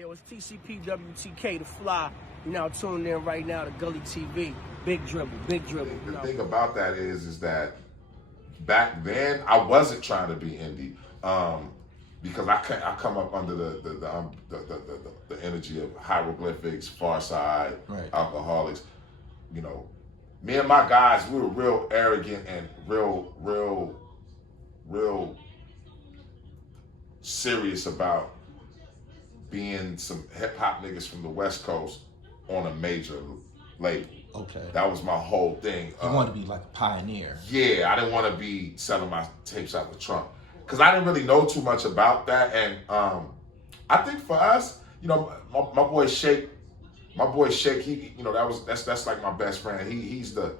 Yo, it's TCPWTK, the fly. You're now tuned in right now to Gully TV. Big dribble, big dribble. The thing about that is that back then I wasn't trying to be indie, because I come up under the energy of hieroglyphics, Far Side, right. Alcoholics. You know, me and my guys, we were real arrogant and real serious about being some hip hop niggas from the West Coast on a major label. Okay. That was my whole thing. You want to be like a pioneer. Yeah, I didn't want to be selling my tapes out with Trump, because I didn't really know too much about that. And I think for us, you know, my boy Shake, he, you know, that's like my best friend. He's the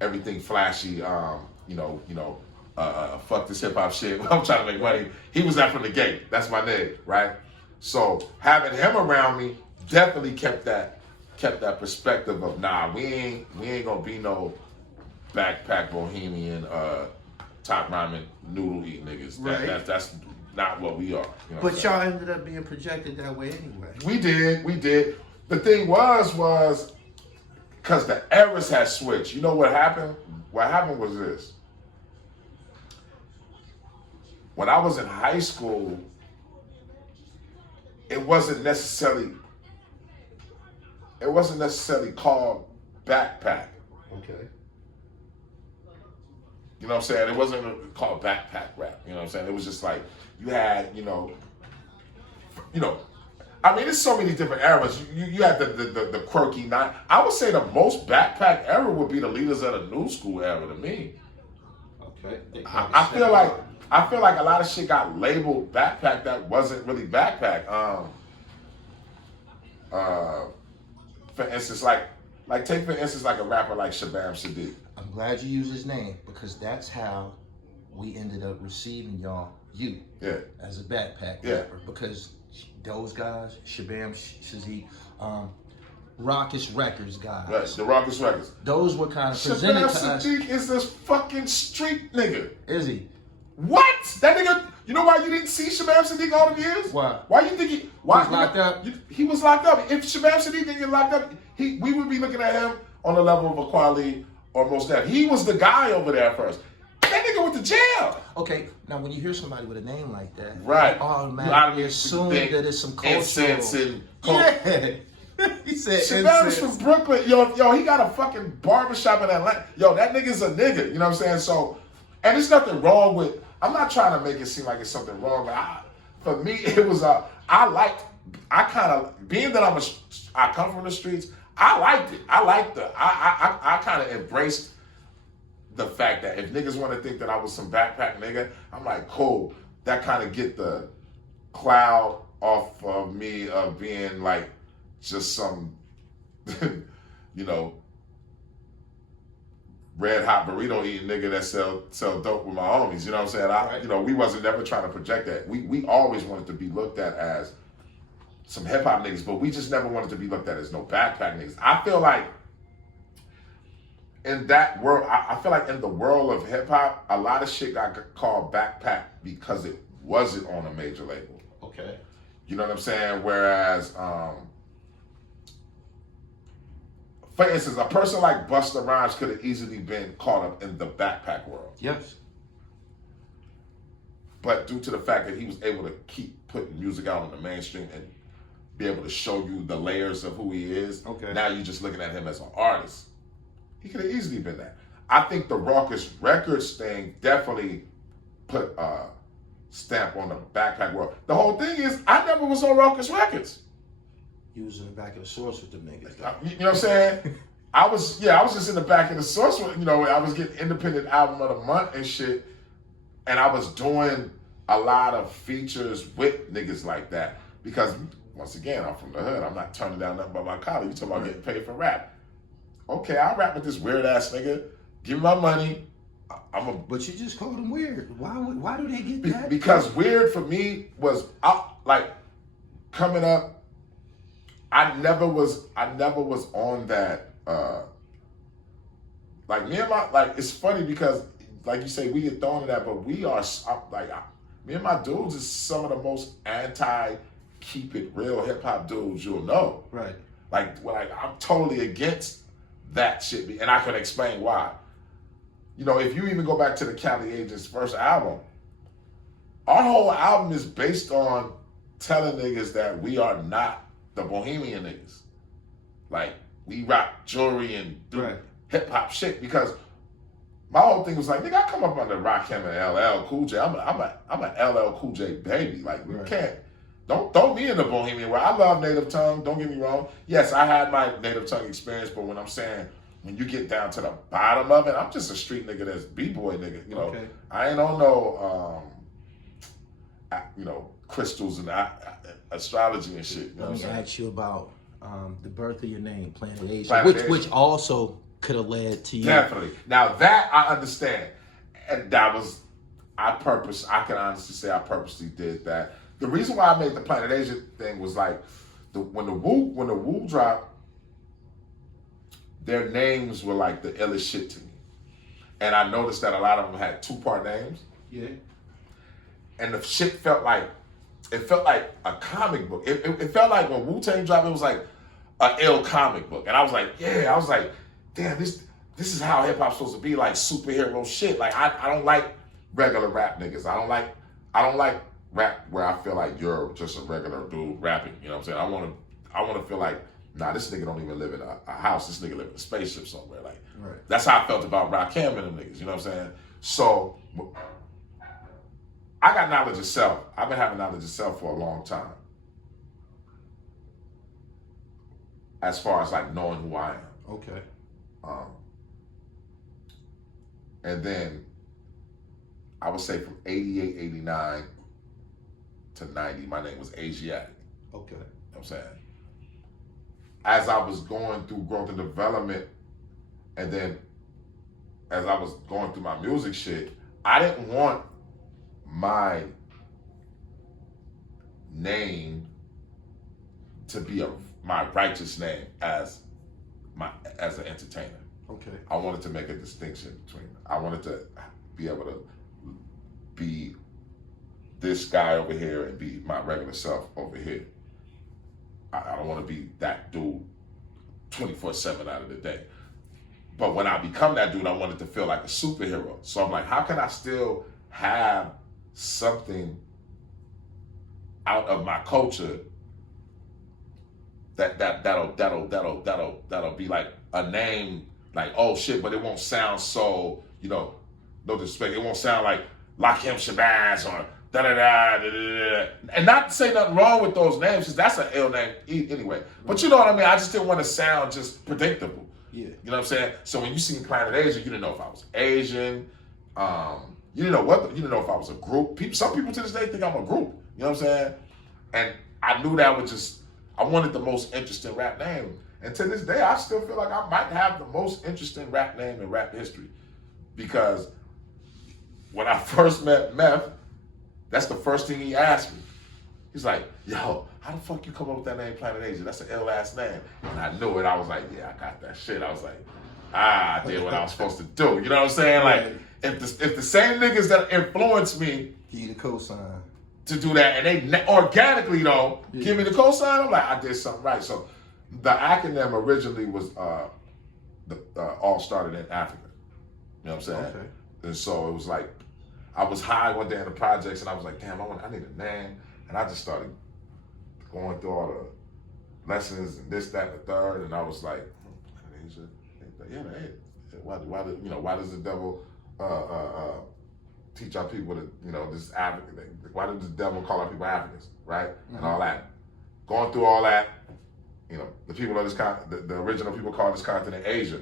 everything flashy, fuck this hip hop shit. I'm trying to make money. He was that from the gate. That's my nigga, right? So having him around me definitely kept that perspective of, nah, we ain't gonna be no backpack bohemian, top ramen noodle eating niggas. Right. That's not what we are. You know but y'all ended up being projected that way anyway. We did. The thing was because the eras had switched. You know what happened? What happened was this. When I was in high school, it wasn't necessarily called backpack. Okay. You know what I'm saying? It wasn't called backpack rap. You know what I'm saying? It was just like, you had, you know, I mean, there's so many different eras. You had the quirky nine. I would say the most backpack era would be the leaders of the new school era to me. Okay. I feel like a lot of shit got labeled backpack that wasn't really backpack. For instance, take for instance like a rapper like Shabam Sadiq. I'm glad you used his name, because that's how we ended up receiving you as a backpack rapper. Because those guys, Shabam Sadiq, Raucous Records guys. Right, the Raucous Records. Those were kind of presented to us. Shabam Sadiq is this fucking street nigga. Is he? What? That nigga, you know why you didn't see Shabam Sadiq all the years? Why? Why you think he was locked up? He was locked up. If Shabam Sadiq didn't get locked up, we would be looking at him on the level of equality or most deaf. He was the guy over there first. That nigga went to jail. Okay, now when you hear somebody with a name like that, right, you automatically assume that it's some cultural. Incense and yeah. He said Shabam's from Brooklyn. Yo, he got a fucking barbershop in Atlanta. Yo, that nigga's a nigga. You know what I'm saying? So, and there's nothing wrong with, I'm not trying to make it seem like it's something wrong, but for me, it was being that I come from the streets, I liked it. I kind of embraced the fact that if niggas want to think that I was some backpack nigga, I'm like, cool. That kind of get the cloud off of me of being like just some, you know, red hot burrito eating nigga that sell dope with my homies. You know what I'm saying? We wasn't ever trying to project that. We always wanted to be looked at as some hip hop niggas, but we just never wanted to be looked at as no backpack niggas. I feel like in that world, I feel like in the world of hip hop, a lot of shit got called backpack because it wasn't on a major label. Okay. You know what I'm saying? Whereas, for instance, a person like Busta Rhymes could have easily been caught up in the backpack world. Yes. But due to the fact that he was able to keep putting music out on the mainstream and be able to show you the layers of who he is, now you're just looking at him as an artist. He could have easily been that. I think the Raucous Records thing definitely put a stamp on the backpack world. The whole thing is, I never was on Raucous Records. You was in the back of the source with them niggas. You know what I'm saying? I was just in the back of the source. You know, I was getting independent album of the month and shit. And I was doing a lot of features with niggas like that. Because, once again, I'm from the hood. I'm not turning down nothing but my college. You talking about getting paid for rap. Okay, I'll rap with this weird ass nigga. Give me my money. But you just called him weird. Why do they get that? Because weird for me was, like, coming up, I never was on that, like me and my, like, it's funny because, like you say, we get thrown to that, but we are, me and my dudes is some of the most anti keep it real hip hop dudes, you'll know. Right. Like I'm totally against that shit, and I can explain why. You know, if you even go back to the Cali Agents' first album, our whole album is based on telling niggas that we are not the bohemian niggas. Like, we rock jewelry and do hip hop shit, because my whole thing was like, nigga, I come up under Rakim and LL Cool J. I'm a LL Cool J baby. Like, you can't, don't throw me in the bohemian where I love native tongue. Don't get me wrong. Yes, I had my native tongue experience, but when I'm saying, when you get down to the bottom of it, I'm just a street nigga that's b-boy nigga. You know, I ain't on no, you know, crystals and astrology and shit. You know Let me ask you about the birth of your name, Planet Asia, Planet Asia. which also could have led to you. Definitely. Now that I understand, and that was, I can honestly say I purposely did that. The reason why I made the Planet Asia thing was like, when the Wu dropped, their names were like the illest shit to me. And I noticed that a lot of them had 2-part names. Yeah. And the shit felt like a comic book. It felt like when Wu-Tang dropped, it was like an ill comic book. And I was like, damn, this is how hip hop's supposed to be, like superhero shit. Like I don't like regular rap niggas. I don't like rap where I feel like you're just a regular dude rapping. You know what I'm saying? I wanna feel like, nah, this nigga don't even live in a house. This nigga live in a spaceship somewhere. Like, that's how I felt about Rakim and them niggas. You know what I'm saying? So I got knowledge of self. I've been having knowledge of self for a long time. As far as like knowing who I am. Okay. And then I would say from 88, 89 to 90, my name was Asiatic. Okay. You know what I'm saying? As I was going through growth and development, and then as I was going through my music shit, I didn't want my name to be my righteous name as an entertainer. Okay. I wanted to make a distinction between. I wanted to be able to be this guy over here and be my regular self over here. I don't want to be that dude 24/7 out of the day. But when I become that dude, I wanted to feel like a superhero. So I'm like, how can I still have something out of my culture that'll be like a name, like, oh shit, but it won't sound so, you know, no disrespect, it won't sound like Lakim Shabazz or da-da-da. And not to say nothing wrong with those names, because that's an ill name anyway. But you know what I mean? I just didn't want to sound just predictable. Yeah. You know what I'm saying? So when you see Planet Asia, you didn't know if I was Asian. You didn't know if I was a group. Some people to this day think I'm a group. You know what I'm saying? And I knew that was just, I wanted the most interesting rap name. And to this day, I still feel like I might have the most interesting rap name in rap history. Because when I first met Meth, that's the first thing he asked me. He's like, yo, how the fuck you come up with that name, Planet Asia? That's an ill ass name. And I knew it. I was like, yeah, I got that shit. I was like, I did what I was supposed to do. You know what I'm saying? Like, if the same niggas that influenced me give you the cosign to do that, and they organically though give me the cosign, I'm like, I did something right. So the acronym originally was all started in Africa. You know what I'm saying? Okay. And so it was like, I was high one day in the projects, and I was like, damn, I need a name. And I just started going through all the lessons and this, that, and the third, and I was like, why does the devil teach our people to, this African thing? Why did the devil call our people Africans, right? Mm-hmm. And all that. Going through all that, the people of this the original people call this continent Asia.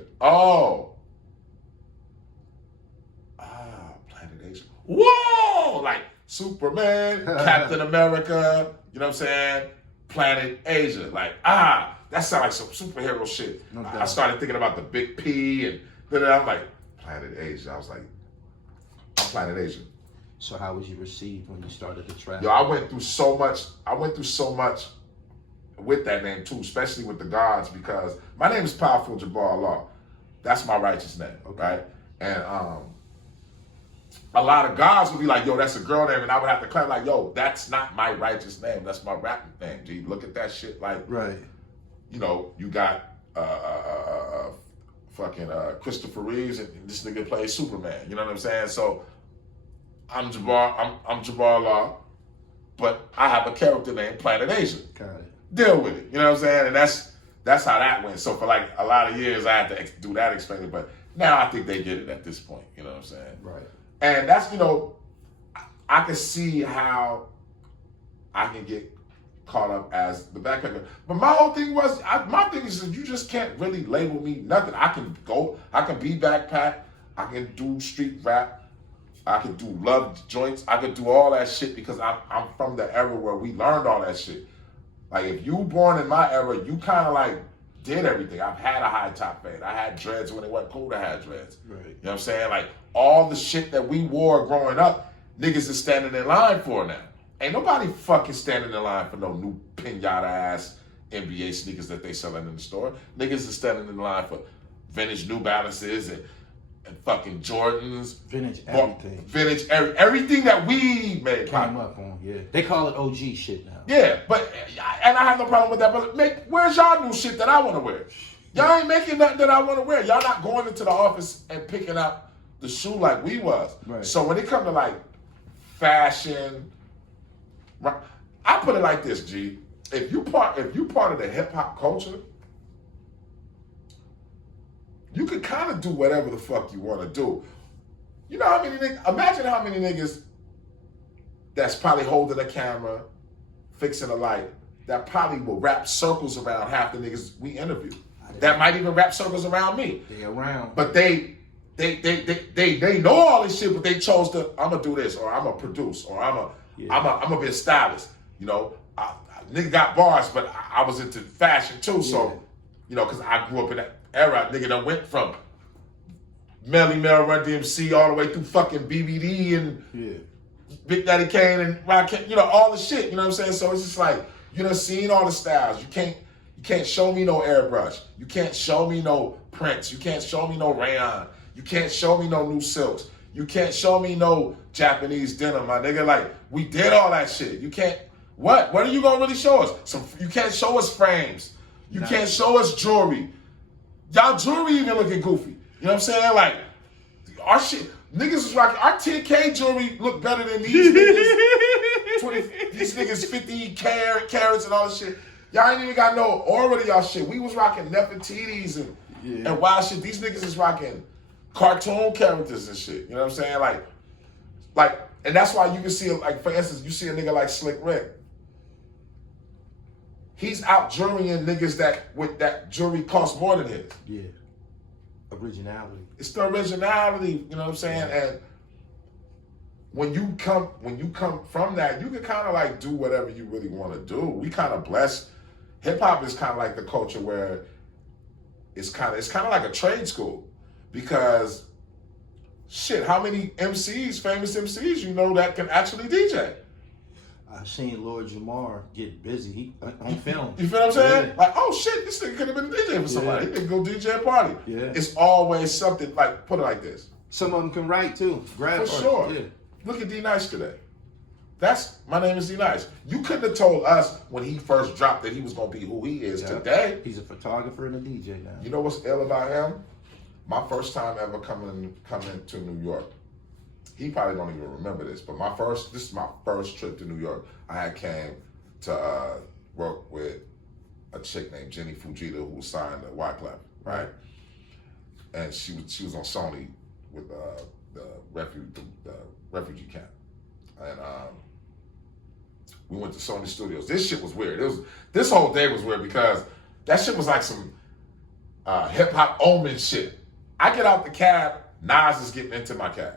Planet Asia. Whoa! Like Superman, Captain America, you know what I'm saying? Planet Asia. Like, that sounds like some superhero shit. No doubt. I started thinking about the Big P and then I'm like, Planet Asia. I was like, I'm Planet Asia. So how was you received when you started to travel? Yo, I went through so much with that name too, especially with the gods, because my name is Powerful Jabbar Allah. That's my righteous name, right? And a lot of guys would be like, yo, that's a girl name, and I would have to clap like, yo, that's not my righteous name. That's my rapping name. G, look at that shit. Like, right. You know, you got fucking Christopher Reeves, and this nigga plays Superman. You know what I'm saying? So I'm Jabbar. I'm Jabbar Law, but I have a character named Planet Asia. Got it. Deal with it. You know what I'm saying? And that's how that went. So for like a lot of years, I had to do that explaining, but now I think they get it at this point. You know what I'm saying? Right. And that's, you know, I can see how I can get caught up as the backpacker. But my whole thing was, my thing is that you just can't really label me nothing. I can be backpack, I can do street rap, I can do love joints, I can do all that shit because I'm from the era where we learned all that shit. Like if you born in my era, you kind of like did everything. I've had a high top fade. I had dreads when it wasn't cool to have dreads. Right. You know what I'm saying? Like all the shit that we wore growing up, niggas is standing in line for now. Ain't nobody fucking standing in line for no new pinata ass NBA sneakers that they selling in the store. Niggas is standing in line for vintage New Balances and fucking Jordans. Vintage everything. Vintage everything that we made. Came up on, yeah. They call it OG shit now. Yeah, and I have no problem with that, but where's y'all new shit that I want to wear? Y'all ain't making nothing that I want to wear. Y'all not going into the office and picking out the shoe like we was. Right. So when it come to like fashion, I put it like this, G. If you part of the hip hop culture, you can kind of do whatever the fuck you want to do. You know how many niggas? Imagine how many niggas that's probably holding a camera, fixing a light, that probably will wrap circles around half the niggas we interview. That might even wrap circles around me. They around. But they know all this shit, but they chose to, I'm gonna do this, or I'm gonna produce, or I'm gonna be a stylist. You know, nigga got bars, but I was into fashion too. So, you know, because I grew up in that era, nigga done went from Melly Mel, Run DMC, all the way through fucking BBD and Big Daddy Kane and Rock, you know, all the shit. You know what I'm saying? So it's just like, you done seen all the styles. You can't show me no airbrush. You can't show me no prints. You can't show me no rayon. You can't show me no new silks. You can't show me no Japanese denim, my nigga. Like, we did all that shit. You can't, what? What are you gonna really show us? You can't show us frames. You can't show us jewelry. Y'all jewelry even looking goofy. You know what I'm saying? Like, our shit, niggas is rocking, our 10K jewelry look better than these niggas. These niggas 50 carats and all this shit. Y'all ain't even got no aura to y'all shit. We was rocking Nefertiti's and wild shit. These niggas is rocking cartoon characters and shit. You know what I'm saying? Like, and that's why you can see, like, for instance, you see a nigga like Slick Rick. He's out jurying niggas that jewelry costs more than his. Yeah. Originality. It's the originality, you know what I'm saying? And when you come from that, you can kind of like do whatever you really want to do. We kind of blessed. Hip hop is kind of like the culture where it's kind of like a trade school, because shit, how many MCs, famous MCs, you know that can actually DJ? I've seen Lord Jamar get busy on film. You feel what I'm saying? Yeah. Like, oh shit, this nigga could have been a DJ for somebody. He could go DJ a party. Yeah. It's always something, like, put it like this. Some of them can write too. For sure. Yeah. Look at D Nice today. My name is D Nice. You couldn't have told us when he first dropped that he was gonna be who he is today. He's a photographer and a DJ now. You know what's ill about him? My first time ever coming to New York. He probably don't even remember this, but this is my first trip to New York. I had came to work with a chick named Jenny Fujita who signed the Wyclef, right? And she was on Sony with the refugee camp, and we went to Sony Studios. This shit was weird. This whole day was weird because that shit was like some hip hop omen shit. I get out the cab, Nas is getting into my cab.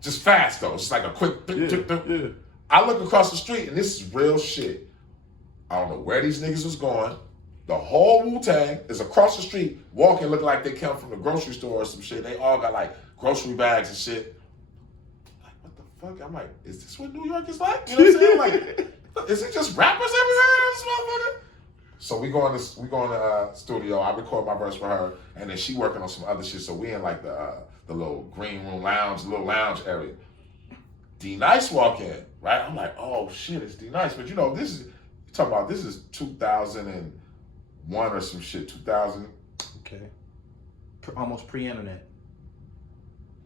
Just fast though. It's just like a quick. Yeah. I look across the street and this is real shit. I don't know where these niggas was going. The whole Wu-Tang is across the street, walking, looking like they come from the grocery store or some shit. They all got like grocery bags and shit. Like, what the fuck? I'm like, is this what New York is like? You know what I'm saying? Like, is it just rappers everywhere in this motherfucker? So we go in the studio. I record my verse for her, and then she working on some other shit. So we in like the the little green room lounge, little lounge area. D Nice walk in, right? I'm like, oh shit, it's D Nice. But you know, this is 2001 or some shit, 2000. Okay. Almost pre-internet.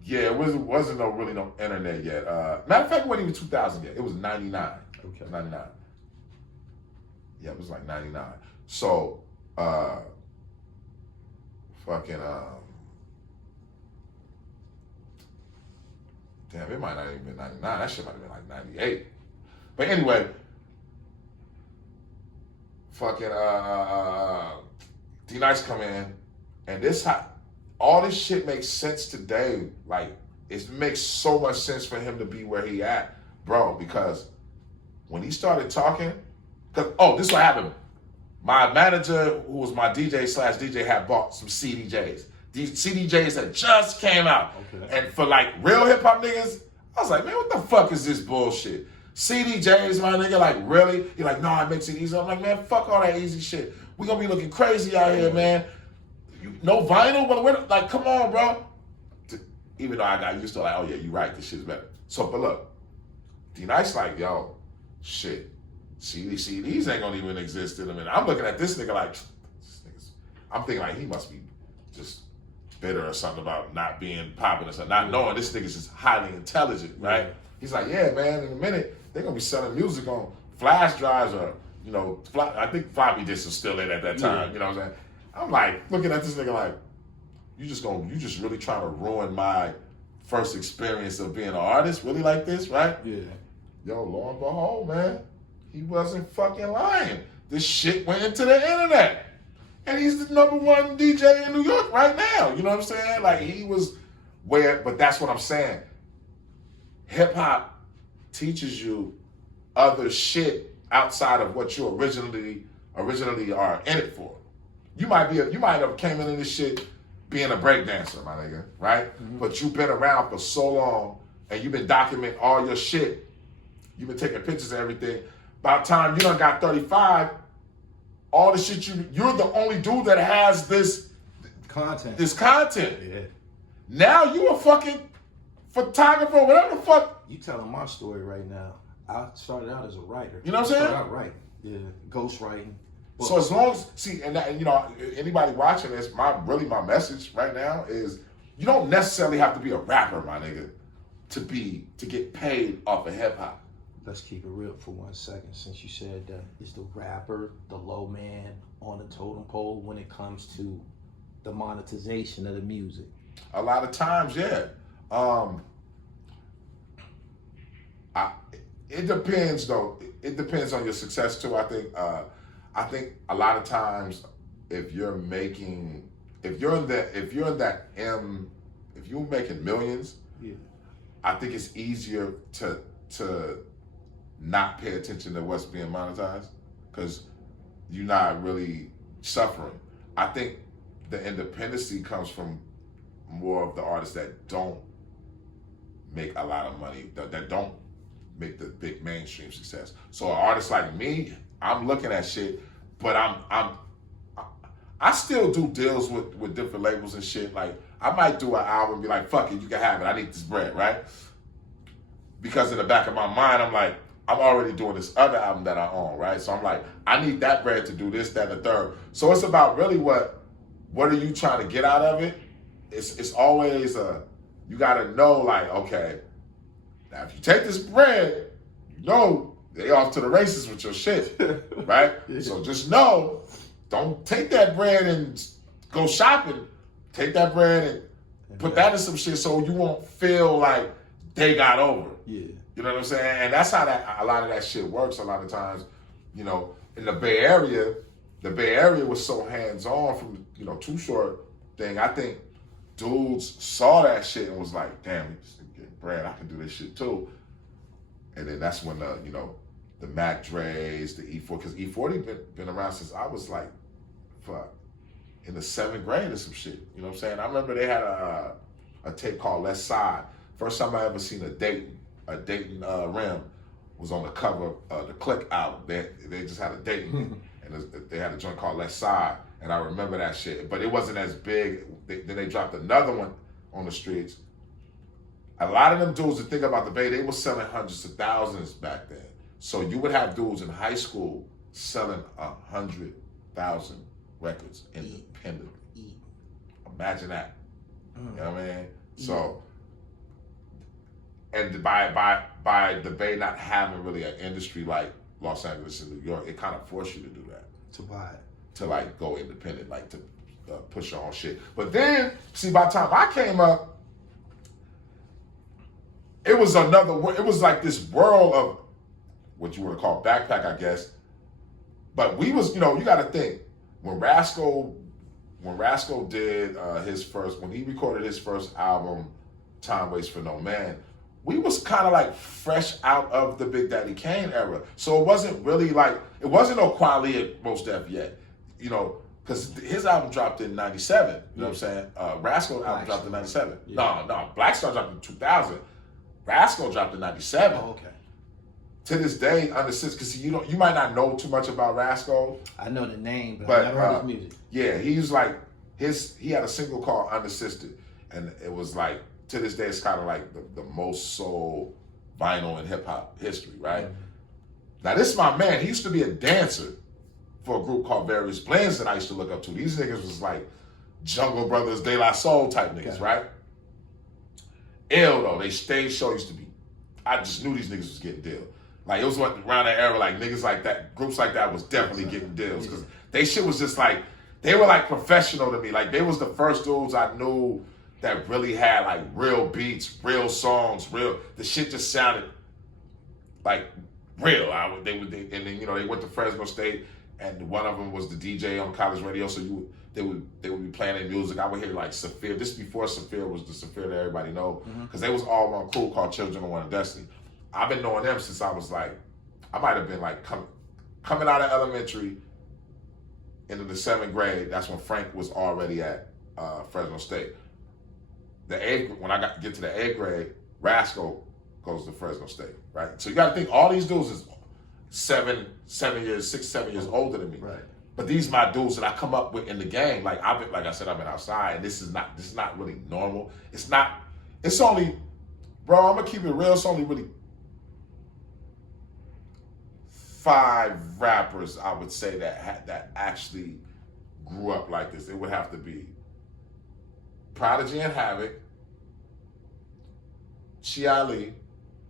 Yeah, it wasn't really no internet yet. Matter of fact, it wasn't even 2000 yet. It was 99. Okay. 99. Yeah, it was like 99. So, damn, it might not even been 99. That shit might have been like 98. But anyway, D Nice come in, and all this shit makes sense today. Like, it makes so much sense for him to be where he at, bro, because when he started talking, this is what happened. My manager, who was my DJ/DJ, had bought some CDJs. These CDJs that just came out. Okay. And for like real hip hop niggas, I was like, man, what the fuck is this bullshit? CDJs, my nigga, like really? He like, no, it makes it easy. I'm like, man, fuck all that easy shit. We gonna be looking crazy out here, man. No vinyl, but we're like, come on, bro. Even though I got used to like, oh yeah, you right, this shit's better. So, but look, D Nice like, yo, shit. CDs ain't gonna even exist in a minute. I'm looking at this nigga like, I'm thinking like he must be just bitter or something about not being popular or something, not knowing this nigga's just highly intelligent, right? Yeah. He's like, yeah, man, in a minute, they're gonna be selling music on flash drives or, you know, I think floppy disks was still in at that time, you know what I'm saying? I'm like, looking at this nigga like, you just really trying to ruin my first experience of being an artist, really like this, right? Yeah. Yo, lo and behold, man, he wasn't fucking lying. This shit went into the internet. And he's the #1 DJ in New York right now. You know what I'm saying? Like, he was but that's what I'm saying. Hip hop teaches you other shit outside of what you originally are in it for. You might have came into this shit being a breakdancer, my nigga, right? Mm-hmm. But you've been around for so long and you've been documenting all your shit. You've been taking pictures of everything. By the time you done got 35, all the shit you're the only dude that has this content. Yeah. Now you a fucking photographer, whatever the fuck. You telling my story right now. I started out as a writer. You know what I'm saying? I started out writing. Yeah, ghost writing. So as long as you know, anybody watching this, my message right now is you don't necessarily have to be a rapper, my nigga, to get paid off of hip hop. Let's keep it real for 1 second. Since you said is the rapper the low man on the totem pole when it comes to the monetization of the music? A lot of times, yeah. It depends though. It depends on your success too. I think a lot of times if you're making millions, yeah, I think it's easier to not pay attention to what's being monetized because you're not really suffering. I think the independency comes from more of the artists that don't make a lot of money, that don't make the big mainstream success. So an artist like me, I'm looking at shit, but I still do deals with different labels and shit. Like I might do an album and be like, fuck it, you can have it. I need this bread, right? Because in the back of my mind, I'm like, I'm already doing this other album that I own, right? So I'm like, I need that bread to do this, that, and the third. So it's about really what are you trying to get out of it? It's always you gotta know like, okay, now if you take this bread, you know they off to the races with your shit, right? Yeah. So just know, don't take that bread and go shopping. Take that bread and put that in some shit so you won't feel like they got over. Yeah. You know what I'm saying? And that's how a lot of that shit works a lot of times. You know, in the Bay Area was so hands-on from, you know, Too Short thing. I think dudes saw that shit and was like, damn, we just get bread, I can do this shit too. And then that's when the Mac Dre's, the E40, because E40 been around since I was like, in the 7th grade or some shit. You know what I'm saying? I remember they had a tape called Westside. First time I ever seen a Dayton rim was on the cover of the Click album. They just had a Dayton and they had a joint called Westside, and I remember that shit. But it wasn't as big. Then they dropped another one on the streets. A lot of them dudes that think about the Bay, they were selling hundreds of thousands back then. So you would have dudes in high school selling 100,000 records independently. Imagine that. You know what I mean? So, and by the Bay not having really an industry like Los Angeles and New York, it kind of forced you to do that. To buy it. To like go independent, like to push your own shit. But then, see, by the time I came up, it was like this world of what you want to call backpack, I guess. But we was, you got to think, when Rascal did when he recorded his first album, Time Waits for No Man, we was kind of like fresh out of the Big Daddy Kane era. So it wasn't really like, it wasn't no Quali at Mos Def yet, because his album dropped in 97, you know what I'm saying? Rascal album dropped in 97. Yeah. No, Black Star dropped in 2000. Rascal dropped in 97. Oh, okay. To this day, Unassisted, because you might not know too much about Rascal. I know the name, but I never heard his music. Yeah, he's like, he had a single called Unassisted, and it was like, to this day, it's kind of like the most sold vinyl in hip hop history, right? Mm-hmm. Now, this is my man. He used to be a dancer for a group called Various Blends that I used to look up to. These niggas was like Jungle Brothers, De La Soul type niggas, right? Ill though, they stage show used to be, I just knew these niggas was getting deal. Like it was around that era, like niggas like that, groups like that was definitely getting deals. Cause they shit was just like, they were like professional to me. Like they was the first dudes I knew that really had like real beats, real songs, the shit just sounded like real. And then, they went to Fresno State and one of them was the DJ on college radio. So they would be playing their music. I would hear like Saphir. This before Saphir was the Saphir that everybody know. Because they was all one crew called Children of One Destiny. I've been knowing them since I was like, I might have been like coming out of elementary into the 7th grade. That's when Frank was already at Fresno State. When I get to the 8th grade, Rascal goes to Fresno State, right? So you got to think all these dudes is 6, 7 years older than me. Right. But these my dudes that I come up with in the game. Like I've been outside, and this is not really normal. It's only, bro, I'm gonna keep it real. It's only really 5 rappers I would say that actually grew up like this. It would have to be Prodigy and Havoc, Chi Ali,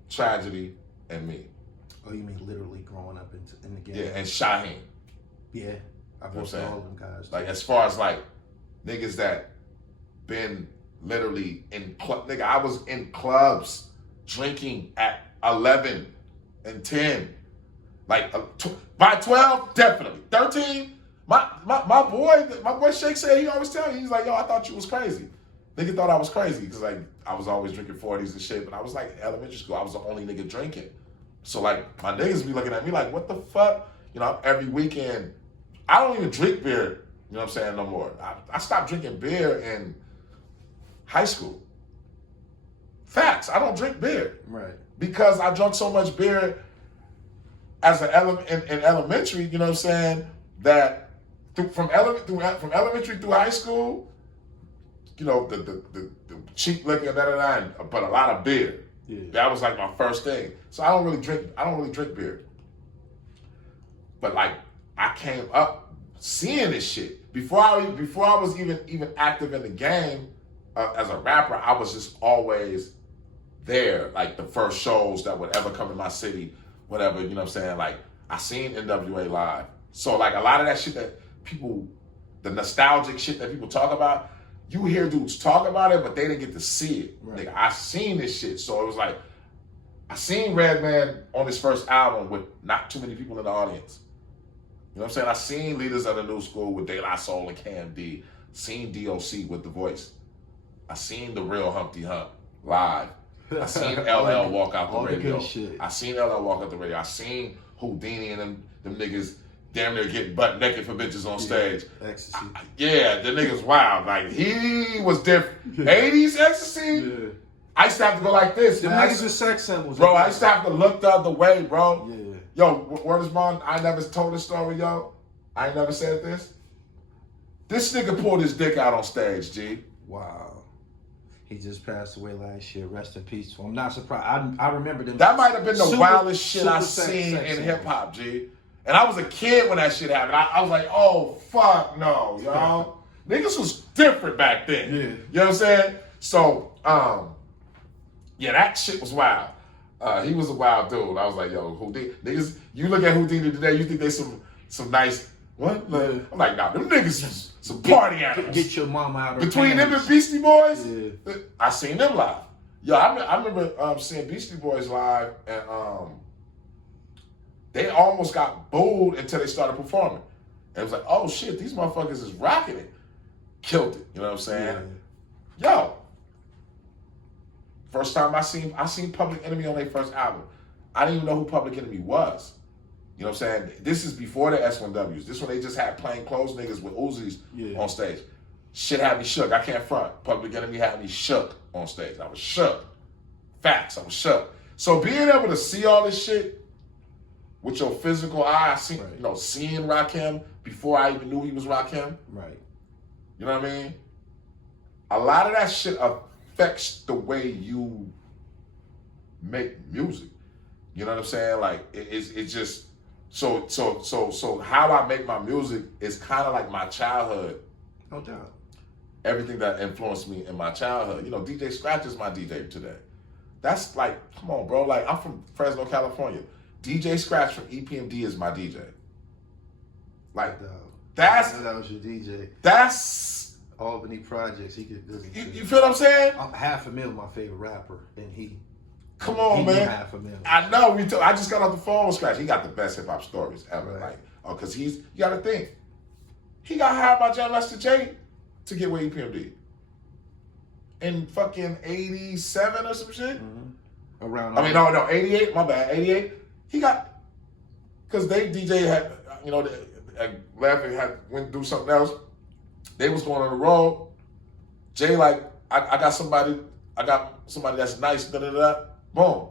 Tragedy, and me. Oh, you mean literally growing up in the game? Yeah, and Shaheem. Yeah, I've watched all of them guys. Like as far as like niggas that been literally in club, nigga, I was in clubs drinking at 11 and 10. Like by 12, definitely. 13, my boy Shake said, he always tell me, he's like, yo, I thought you was crazy. Nigga thought I was crazy because like I was always drinking 40s and shit, but I was like in elementary school, I was the only nigga drinking. So like my niggas be looking at me like, what the fuck? Every weekend, I don't even drink beer, you know what I'm saying, no more. I stopped drinking beer in high school. Facts, I don't drink beer. Right. Because I drunk so much beer as in elementary, you know what I'm saying, that from elementary through high school, the cheap liquor, but a lot of beer. Yeah. That was like my first thing. So I don't really drink beer. But like I came up seeing this shit. Before I was even active in the game as a rapper, I was just always there. Like the first shows that would ever come in my city, whatever, you know what I'm saying? Like I seen NWA live. So like a lot of that shit that people, the nostalgic shit that people talk about, you hear dudes talk about it, but they didn't get to see it. Right. Like, I seen this shit. So it was like, I seen Redman on his first album with not too many people in the audience. You know what I'm saying? I seen Leaders of the New School with De La Soul and Cam D. Seen DOC with The Voice. I seen The Real Humpty Hump live. I seen LL walk out the radio. I seen LL walk out the radio. I seen Houdini and them niggas damn near getting butt naked for bitches on stage. Ecstasy. The nigga's wild. Like, he was different. 80s ecstasy? Yeah. I used to have to go like this. The niggas with sex symbols. Bro, I used to have to look the other way, bro. Yeah. Yo, word is bond, I never told this story, yo. I ain't never said this. This nigga pulled his dick out on stage, G. Wow. He just passed away last year. Rest in peace to him. I'm not surprised. I remember them. That might have been the wildest shit I seen in hip hop, G. And I was a kid when that shit happened. I was like, oh fuck no, y'all. Niggas was different back then. Yeah. You know what I'm saying? So, yeah, that shit was wild. He was a wild dude. I was like, yo, Houdini. Niggas, you look at Houdini today, you think they some nice, what? I'm like, nah, them niggas was some party animals. Get your mama out of Between them and Beastie Boys, I seen them live. Yo, I remember seeing Beastie Boys live, and they almost got booed until they started performing. And it was like, oh shit, these motherfuckers is rocking it. Killed it, you know what I'm saying? Yeah. Yo, first time I seen Public Enemy on their first album. I didn't even know who Public Enemy was. You know what I'm saying? This is before the S1Ws. This one they just had plain clothes niggas with Uzis on stage. Shit had me shook. I can't front. Public Enemy had me shook on stage. I was shook. Facts, I was shook. So being able to see all this shit with your physical eye, seeing Rakim before I even knew he was Rakim. Right. You know what I mean? A lot of that shit affects the way you make music. You know what I'm saying? Like it's just so how I make my music is kind of like my childhood. No doubt. Everything that influenced me in my childhood. You know, DJ Scratch is my DJ today. That's like, come on, bro. Like, I'm from Fresno, California. DJ Scratch from EPMD is my DJ. Like, that was your DJ. That's Albany Projects. He could. You feel what I'm saying? $500,000 my favorite rapper, and he. Come on, man. $500,000. I know. I just got off the phone with Scratch. He got the best hip hop stories ever. Right. Like, because you got to think, he got hired by John Lester J to get with EPMD in fucking 87 or some shit. Mm-hmm. Around. 88. My bad. 88. He got, because they DJ had, went through something else. They was going on the road. Jay like, I got somebody that's nice. Da da da. Boom.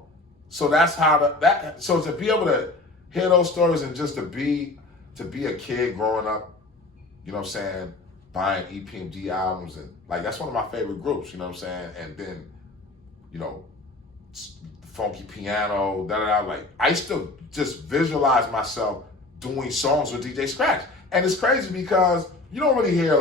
So that's how So to be able to hear those stories and just to be a kid growing up, you know what I'm saying, buying EPMD albums, and like that's one of my favorite groups. You know what I'm saying, and then, funky piano, da da da. Like I used to just visualize myself doing songs with DJ Scratch, and it's crazy because you don't really hear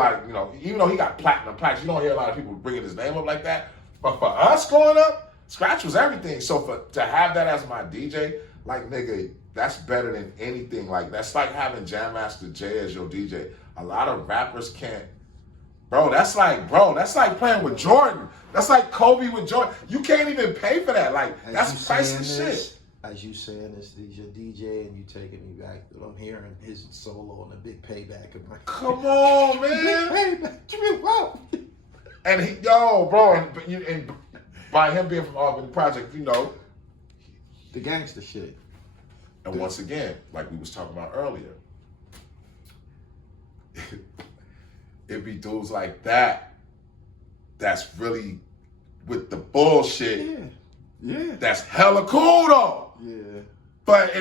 even though he got platinum plaques, you don't hear a lot of people bringing his name up like that. But for us growing up, Scratch was everything. So to have that as my DJ, like nigga, that's better than anything. Like that's like having Jam Master Jay as your DJ. A lot of rappers can't. Bro, that's like playing with Jordan. That's like Kobe with Jordan. You can't even pay for that. Like, that's priceless shit. As you saying this, he's your DJ, and you taking me back. I'm hearing his solo on the Big Payback. I'm like, come on, man. Big Payback. Give me a wow. And bro, and by him being from Albany Project, the gangster shit. And once again, like we was talking about earlier, it be dudes like that that's really with the bullshit. Yeah. That's hella cool though. Yeah. But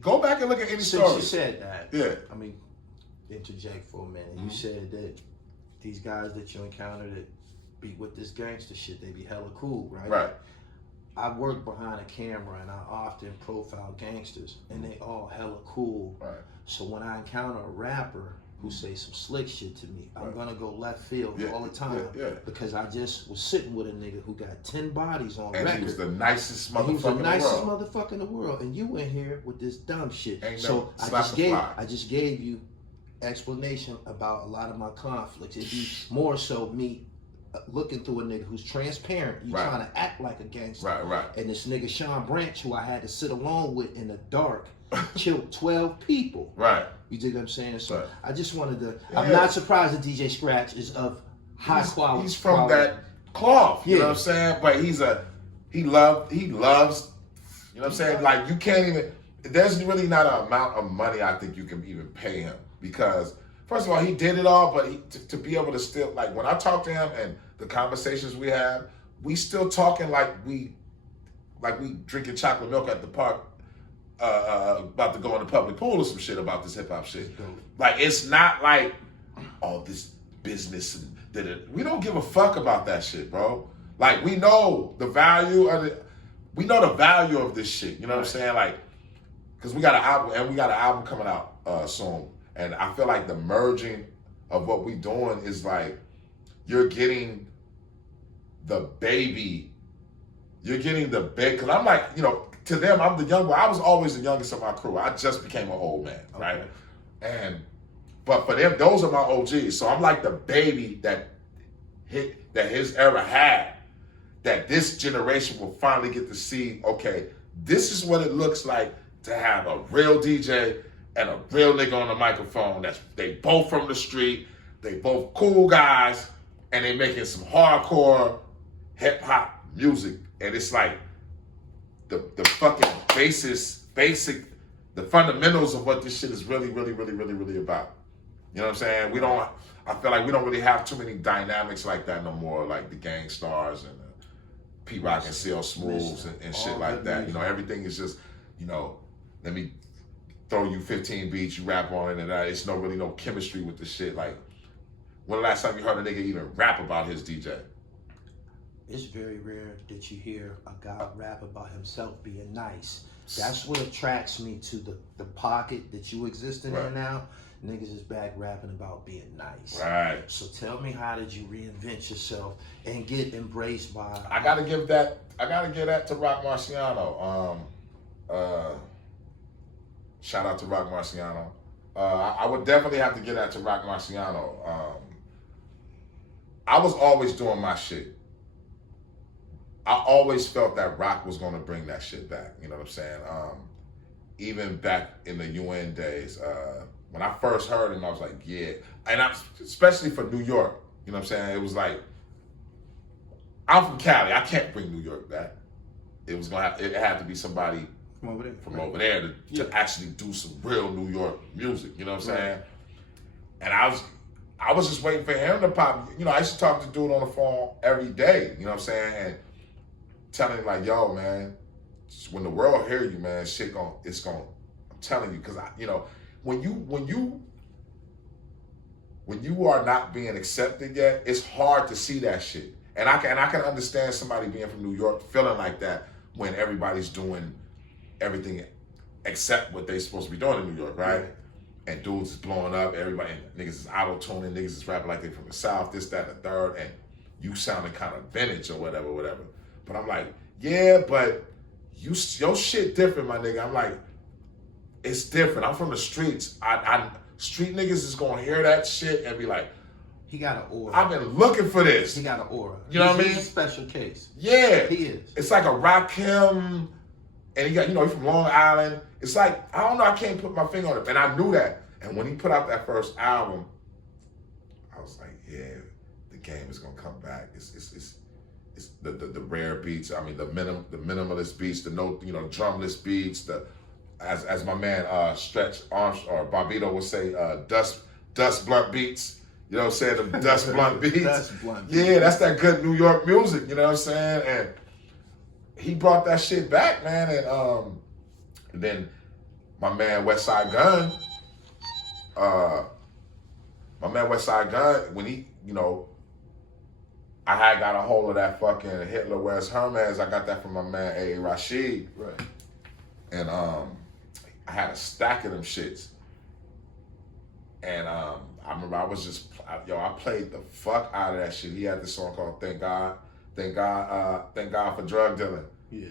go back and look at any story. You said that. Yeah. I mean, interject for a minute. Mm-hmm. You said that these guys that you encounter that be with this gangster shit, they be hella cool, right? Right. I work behind a camera and I often profile gangsters, and they all hella cool. Right. So when I encounter a rapper who say some slick shit to me, I'm gonna go left field all the time. Because I just was sitting with a nigga who got 10 bodies on record. And he was the nicest motherfucker in the world. He was the nicest motherfucker in the world. And you in here with this dumb shit. So I just gave you explanation about a lot of my conflicts. It'd be more so me looking through a nigga who's transparent. You trying to act like a gangster. Right. And this nigga Sean Branch, who I had to sit along with in the dark, killed 12 people. Right. You dig what I'm saying? So I just wanted to. I'm not surprised that DJ Scratch is of high quality. He's from that cloth. You know what I'm saying? But he loves. You know what I'm saying? Like you can't even. There's really not an amount of money I think you can even pay him, because first of all, he did it all, but to be able to still, like when I talk to him and the conversations we have, we still talking like we drinking chocolate milk at the park, about to go in the public pool or some shit about this hip hop shit. Like it's not like, oh, this business and we don't give a fuck about that shit, bro. Like, we know the value of it. We know the value of this shit. You know what I'm saying? Like, because we got an album coming out soon, and I feel like the merging of what we doing is like, you're getting the baby. You're getting the big, because I'm like, you know, to them, I'm the young boy. I was always the youngest of my crew. I just became an old man, right? But for them, those are my OGs. So I'm like the baby that his era had, that this generation will finally get to see, okay, this is what it looks like to have a real DJ and a real nigga on the microphone. They both from the street, they both cool guys, and they making some hardcore hip hop music. And it's like the fucking basic, the fundamentals of what this shit is really, really, really, really, really about. You know what I'm saying? I feel like we don't really have too many dynamics like that no more, like the Gang Stars and the P-Rock and CL Smooths and shit like that. You know, everything is just, you know, let me throw you 15 beats, you rap on it, and it's really no chemistry with the shit. Like, when the last time you heard a nigga even rap about his DJ? It's very rare that you hear a guy rap about himself being nice. That's what attracts me to the pocket that you exist in there now. Niggas is back rapping about being nice. Right. So tell me, how did you reinvent yourself and get embraced by... I gotta give that to Rock Marciano. Shout out to Rock Marciano. I would definitely have to give that to Rock Marciano. I was always doing my shit. I always felt that Rock was gonna bring that shit back. You know what I'm saying? Even back in the UN days, when I first heard him, I was like, yeah. And especially for New York, you know what I'm saying? It was like, I'm from Cali. I can't bring New York back. It had to be somebody from over there to actually do some real New York music. You know what I'm saying? And I was just waiting for him to pop. You know, I used to talk to dude on the phone every day. You know what I'm saying? And telling him like, yo, man, when the world hear you, man, I'm telling you, because you know, when you are not being accepted yet, it's hard to see that shit. And I can understand somebody being from New York feeling like that when everybody's doing everything except what they supposed to be doing in New York, right? And dudes is blowing up, everybody, niggas is auto-tuning, niggas is rapping like they from the South, this, that, and the third, and you sounding kind of vintage or whatever. But I'm like, yeah, but your shit different, my nigga. I'm like, it's different. I'm from the streets. Street niggas is gonna hear that shit and be like, he got an aura. I've been looking for this. He got an aura. You know what I mean? He's a special case. Yeah. He is. It's like a Rakim, and he got, you know, he's from Long Island. It's like, I don't know, I can't put my finger on it. And I knew that. And when he put out that first album, I was like, yeah, the game is gonna come back. It's the rare beats. I mean, the minimalist beats, the drumless beats, as my man Stretch Armstrong or Barbito would say, dust blunt beats. You know what I'm saying? The dust blunt beats. Yeah, that's that good New York music. You know what I'm saying? And he brought that shit back, man. And then my man Westside Gunn, when he, you know, I had got a hold of that fucking Hitler West Hermes. I got that from my man A.A. Rashid. Right. And I had a stack of them shits. And I remember I was just, I played the fuck out of that shit. He had this song called Thank God for Drug Dealing. Yeah.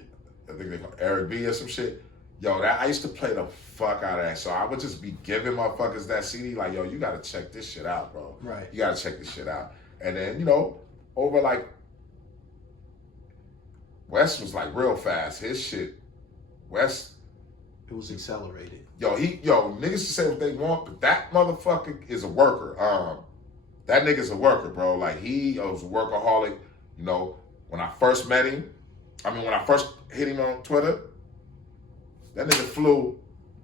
I think they call Eric B or some shit. Yo, I used to play the fuck out of that. So I would just be giving motherfuckers that CD like, yo, you gotta check this shit out, bro. Right. You gotta check this shit out. And then, you know, over like, West was like real fast. His shit, West. It was accelerated. Niggas can say what they want, but that motherfucker is a worker. That nigga's a worker, bro. Like, he was a workaholic. You know, when I first met him, when I first hit him on Twitter, that nigga flew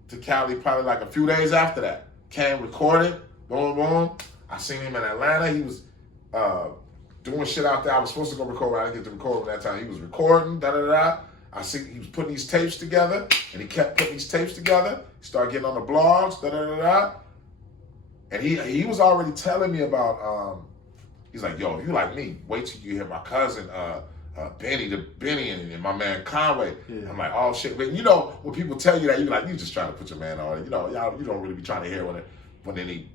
to Cali probably like a few days after that. Came, recorded, boom. I seen him in Atlanta. He was doing shit out there. I was supposed to go record. I didn't get to record him that time. He was recording, I see he was putting these tapes together, and he kept putting these tapes together. He started getting on the blogs, And he was already telling me about, he's like, yo, if you like me, wait till you hear my cousin, Benny and my man Conway. Yeah. I'm like, oh shit. But you know, when people tell you that, you're like, you just trying to put your man on it. You know, you don't really be trying to hear when he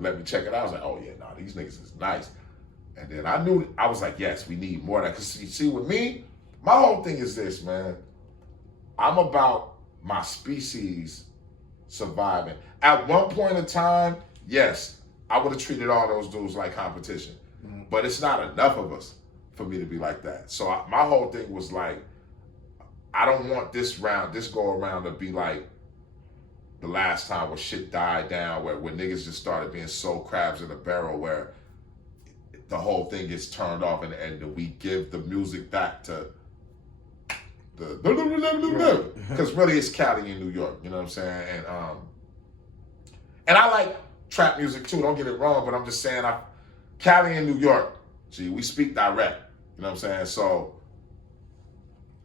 let me check it out. I was like, oh yeah, nah, these niggas is nice. And then I was like, yes, we need more of that. Cause you see, with me, my whole thing is this, man. I'm about my species surviving. At one point in time, yes, I would have treated all those dudes like competition. Mm-hmm. But it's not enough of us for me to be like that. So my whole thing was like, I don't want this go around to be like the last time where shit died down, where niggas just started being so crabs in a barrel, where the whole thing gets turned off and we give the music back to because really it's Cali in New York, you know what I'm saying? And I like trap music too, don't get it wrong, but I'm just saying, Cali in New York, gee, we speak direct, you know what I'm saying? So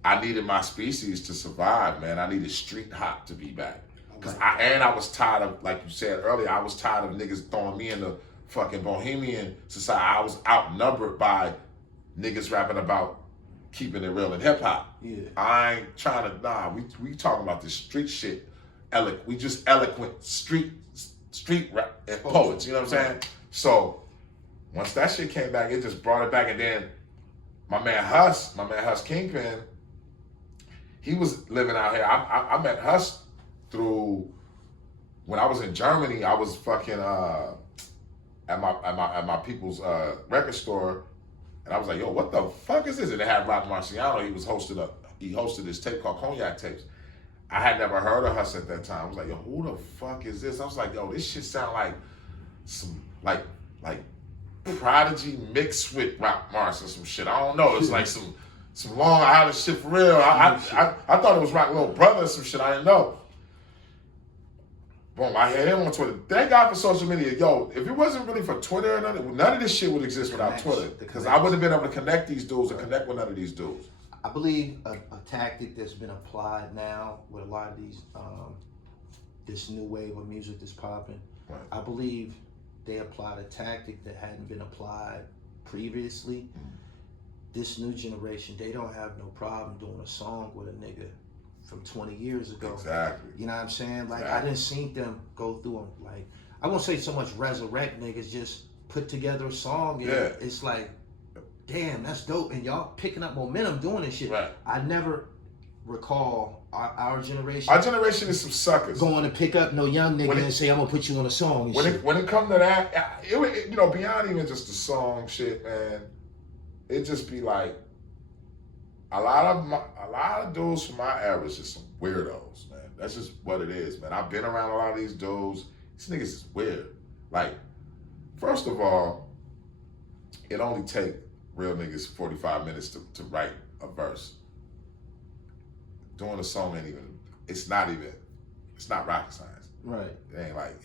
I needed my species to survive, man. I needed street hop to be back. Because I was tired of, like you said earlier, I was tired of niggas throwing me in the fucking bohemian society. I was outnumbered by niggas rapping about keeping it real in hip hop. Yeah. I ain't trying to, we talking about this street shit. We just eloquent street rap and poets, you know what I'm saying? So once that shit came back, it just brought it back. And then my man Huss Kingpin, he was living out here. I met Huss through, when I was in Germany, I was fucking at my people's record store, and I was like, yo, what the fuck is this? And they had Rock Marciano. He hosted this tape called Cognac Tapes. I had never heard of Huss at that time. I was like, yo, who the fuck is this? I was like, yo, this shit sound like some like Prodigy mixed with Rock Mars or some shit. I don't know. It's like some Long Island shit for real. I thought it was Rock Little Brother or some shit. I didn't know. Boom, I had him on Twitter. Thank God for social media. Yo, if it wasn't really for Twitter or none of this shit would exist without Twitter. Because I wouldn't have been able to connect these dudes and connect with none of these dudes. I believe a tactic that's been applied now with a lot of these, this new wave of music that's popping. Right. I believe they applied a tactic that hadn't been applied previously. Mm. This new generation, they don't have no problem doing a song with a nigga from 20 years ago. Exactly. You know what I'm saying? Like, exactly. I didn't see them go through them. Like, I won't say so much resurrect niggas, just put together a song and it's like, damn, that's dope. And y'all picking up momentum doing this shit. Right. I never recall our generation. Our generation is some suckers. Going to pick up no young nigga and say, I'm going to put you on a song and shit. When it come to that, it, you know, beyond even just the song shit, man, it just be like, a lot of dudes from my era is just some weirdos, man. That's just what it is, man. I've been around a lot of these dudes. These niggas is weird. Like, first of all, it only take real niggas 45 minutes to write a verse. Doing a song it's not rocket science. Right. It ain't like,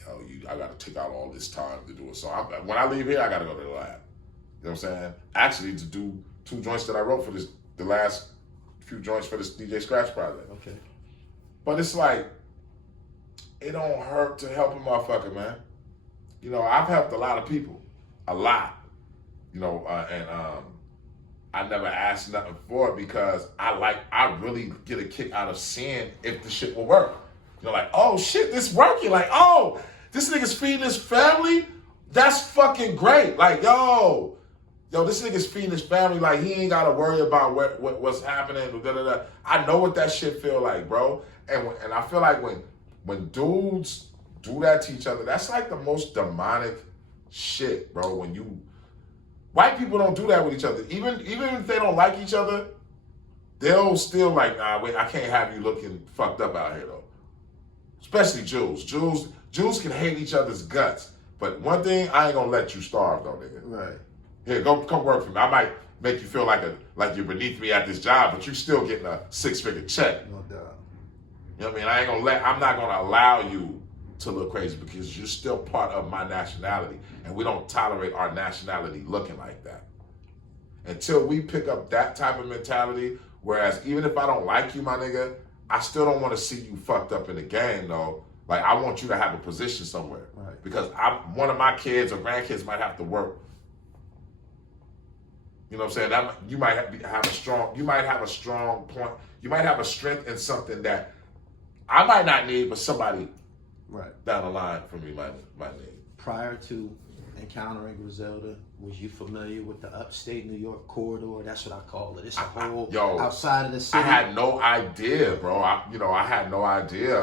I gotta take out all this time to do a song. When I leave here, I gotta go to the lab. You know what I'm saying? Actually, to do 2 joints that I wrote for the last few joints for this DJ Scratch project. Okay. But it's like, it don't hurt to help a motherfucker, man. You know, I've helped a lot of people. A lot. You know, and I never asked nothing for it because I really get a kick out of seeing if the shit will work. You know, like, oh shit, this working. Like, oh, this nigga's feeding his family? That's fucking great. Like, yo, this nigga's feeding his family. Like, he ain't got to worry about what's happening. Da, da, da. I know what that shit feel like, bro. And I feel like when dudes do that to each other, that's like the most demonic shit, bro. White people don't do that with each other. Even if they don't like each other, they'll still like, nah, wait, I can't have you looking fucked up out here, though. Especially Jews. Jews can hate each other's guts. But one thing, I ain't gonna let you starve, though, nigga. Right. Here, come work for me. I might make you feel like you're beneath me at this job, but you still getting a 6-figure check. No doubt. You know what I mean? I'm not gonna allow you to look crazy because you're still part of my nationality, and we don't tolerate our nationality looking like that. Until we pick up that type of mentality, whereas even if I don't like you, my nigga, I still don't want to see you fucked up in the game, though, Like, I want you to have a position somewhere. Right. Because one of my kids or grandkids might have to work. You know what I'm saying? You might have a strong point. You might have a strength in something that I might not need, but somebody down the line for me might need. Prior to encountering Griselda, was you familiar with the upstate New York corridor? That's what I call it. It's a whole outside of the city. I had no idea, bro. I had no idea.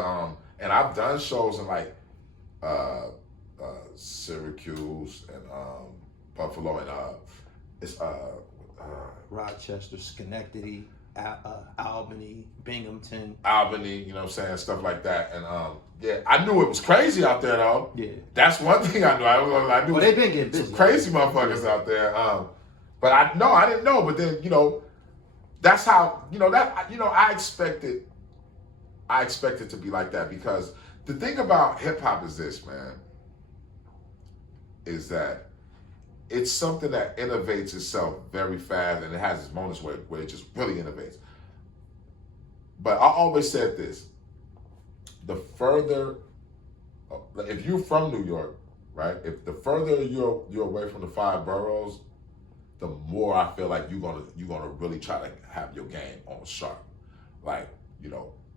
And I've done shows in like Syracuse and Buffalo and it's Rochester, Schenectady, Albany, Binghamton. Albany, you know what I'm saying? Stuff like that. And yeah, I knew it was crazy out there though. Yeah. That's one thing I knew. I knew well, they've been getting busy. Some crazy motherfuckers out there. But I didn't know. But then, that's how, I expected to be like that, because the thing about hip hop is this, man, is that it's something that innovates itself very fast, and it has its moments where it just really innovates. But I always said this: the further, if you're from New York, right? If the further you're away from the 5 boroughs, the more I feel like you're gonna really try to have your game on sharp. Like,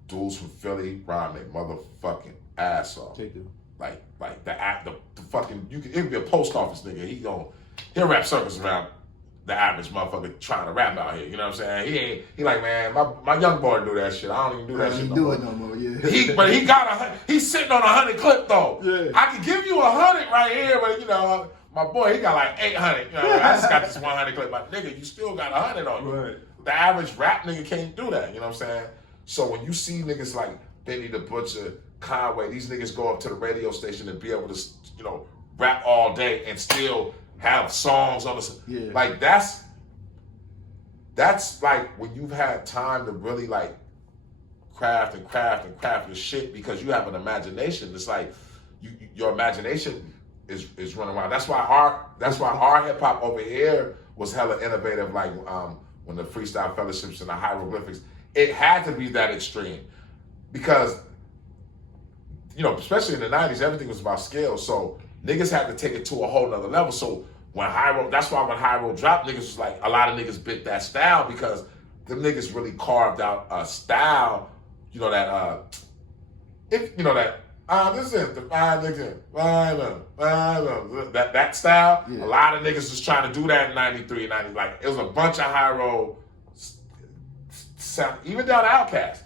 dudes from Philly rhyme their motherfucking ass off. They do. Like the fucking, it could be a post office nigga. He'll rap circles around the average motherfucker trying to rap out here. You know what I'm saying? He like, man, my young boy do that shit. I don't even do that shit no more. No more, yeah. But he's sitting on 100 clip though. Yeah. I can give you 100 right here, but my boy, he got like 800. I just got this 100 clip. But nigga, you still got 100 on you. Right. The average rap nigga can't do that. You know what I'm saying? So when you see niggas like Benny the Butcher, Conway, these niggas go up to the radio station and be able to, rap all day and still have songs on the, like that's like when you've had time to really like craft your shit, because you have an imagination. It's like your imagination is running wild. That's why our hip hop over here was hella innovative. Like when the freestyle fellowships and the hieroglyphics, it had to be that extreme, because especially in the 90s, everything was about scale. So niggas had to take it to a whole nother level. So that's why when Hyro dropped, niggas was like, a lot of niggas bit that style, because them niggas really carved out a style, that this is the five niggas, that style. Yeah. A lot of niggas was trying to do that in 93, 90. Like, it was a bunch of Hyro sound, even down to Outkast.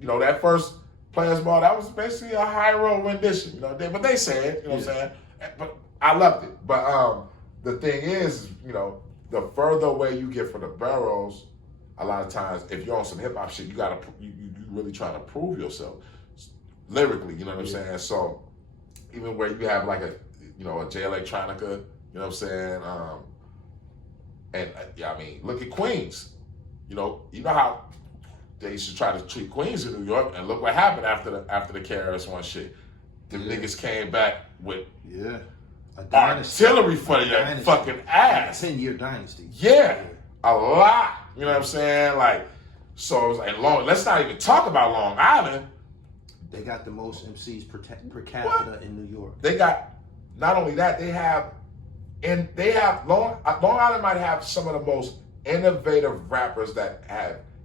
That first Players Ball, that was basically a Hyro rendition, but they said, what I'm saying? But I loved it. But the thing is, the further away you get from the boroughs, a lot of times, if you're on some hip hop shit, you really trying to prove yourself lyrically, you know what I'm saying? So even where you have like a J Electronica, you know what I'm saying? Look at Queens. You know how they used to try to treat Queens in New York, and look what happened after the KRS-One shit. Them niggas came back with artillery for your fucking ass. 10-year dynasty. Yeah, a lot. You know what I'm saying? Like, so it was like let's not even talk about Long Island. They got the most MCs per capita in New York. They got, not only that, Long Island might have some of the most innovative rappers that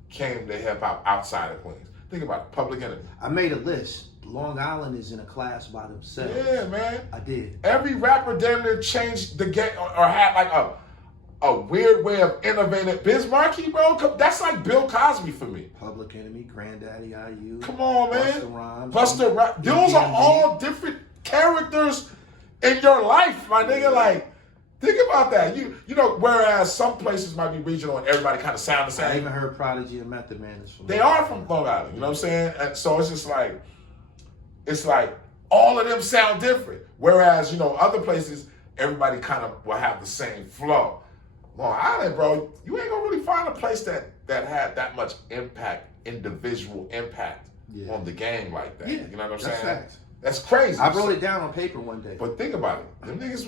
came to hip hop outside of Queens. Think about it, Public Enemy. I made a list. Long Island is in a class by themselves. Yeah, man. I did. Every rapper damn near changed the game or had like a weird way of innovating. Biz Markie, bro, that's like Bill Cosby for me. Public Enemy, Granddaddy IU. Come on, man. Busta Rhymes. Those are all different characters in your life, my nigga. Like, think about that. Whereas some places might be regional and everybody kind of sound the same. I even heard Prodigy and Method Man is from. They are from Long Island. You know what I'm saying? And so it's just like, all of them sound different. Whereas other places, everybody kind of will have the same flow. Long Island, bro, you ain't gonna really find a place that had that much impact, individual impact on the game like that. Yeah, you know what I'm that's saying? Facts. That's crazy. I wrote it down on paper one day. But think about it. Them niggas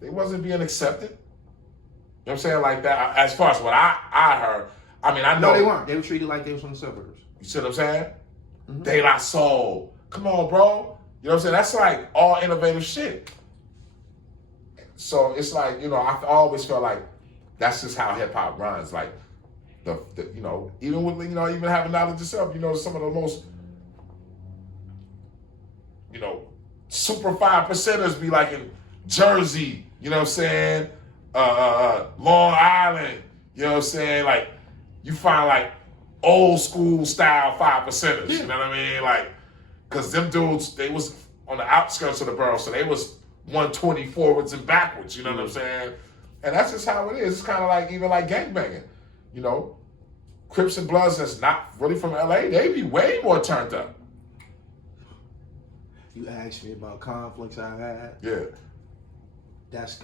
they wasn't being accepted. You know what I'm saying? Like that. As far as what I heard, I mean, I know. No, they weren't. They were treated like they was from the suburbs. You see what I'm saying? De La Soul. Come on, bro. You know what I'm saying? That's like all innovative shit. So it's like, you know, I always feel like that's just how hip hop runs. Like the you know, even with, you know, even having knowledge yourself, you know, some of the most, you know, super 5%ers be like in Jersey, you know what I'm saying? Long Island, you know what I'm saying? Like you find like old school style 5%ers, you know what I mean? Like, cause them dudes, they was on the outskirts of the borough, so they was 120 forwards and backwards, you know what I'm saying? And that's just how it is. It's kind of like, even like gangbanging, you know? Crips and Bloods that's not really from LA, they be way more turned up. You asked me about conflicts I've had. Yeah.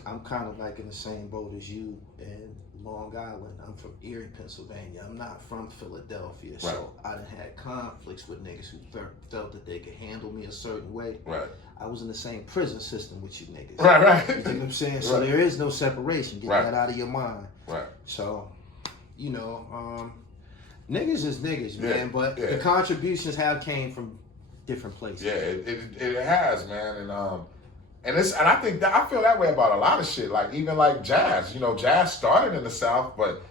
I'm kind of like in the same boat as you in Long Island. I'm from Erie, Pennsylvania. I'm not from Philadelphia, so I done had conflicts with niggas who felt that they could handle me a certain way. Right. I was in the same prison system with you niggas. Right. You know what I'm saying? So there is no separation. Get that out of your mind. Right. So, you know, niggas is niggas, man. But the contributions have came from different places. Yeah, it has, man, and I think that I feel that way about a lot of shit. Like even like jazz, you know, jazz started in the South, but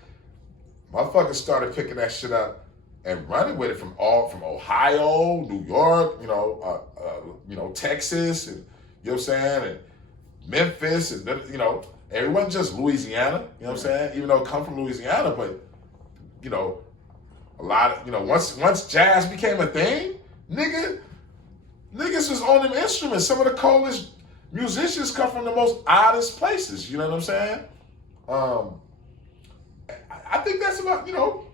motherfuckers started picking that shit up and running with it from Ohio, New York, you know, Texas, and you know what I'm saying, and Memphis, and you know, it wasn't just Louisiana, you know what I'm saying, even though it come from Louisiana, but you know, a lot of, you know, once jazz became a thing, niggas was on them instruments. Some of the coolest musicians come from the most oddest places. You know what I'm saying? I think that's about, you know,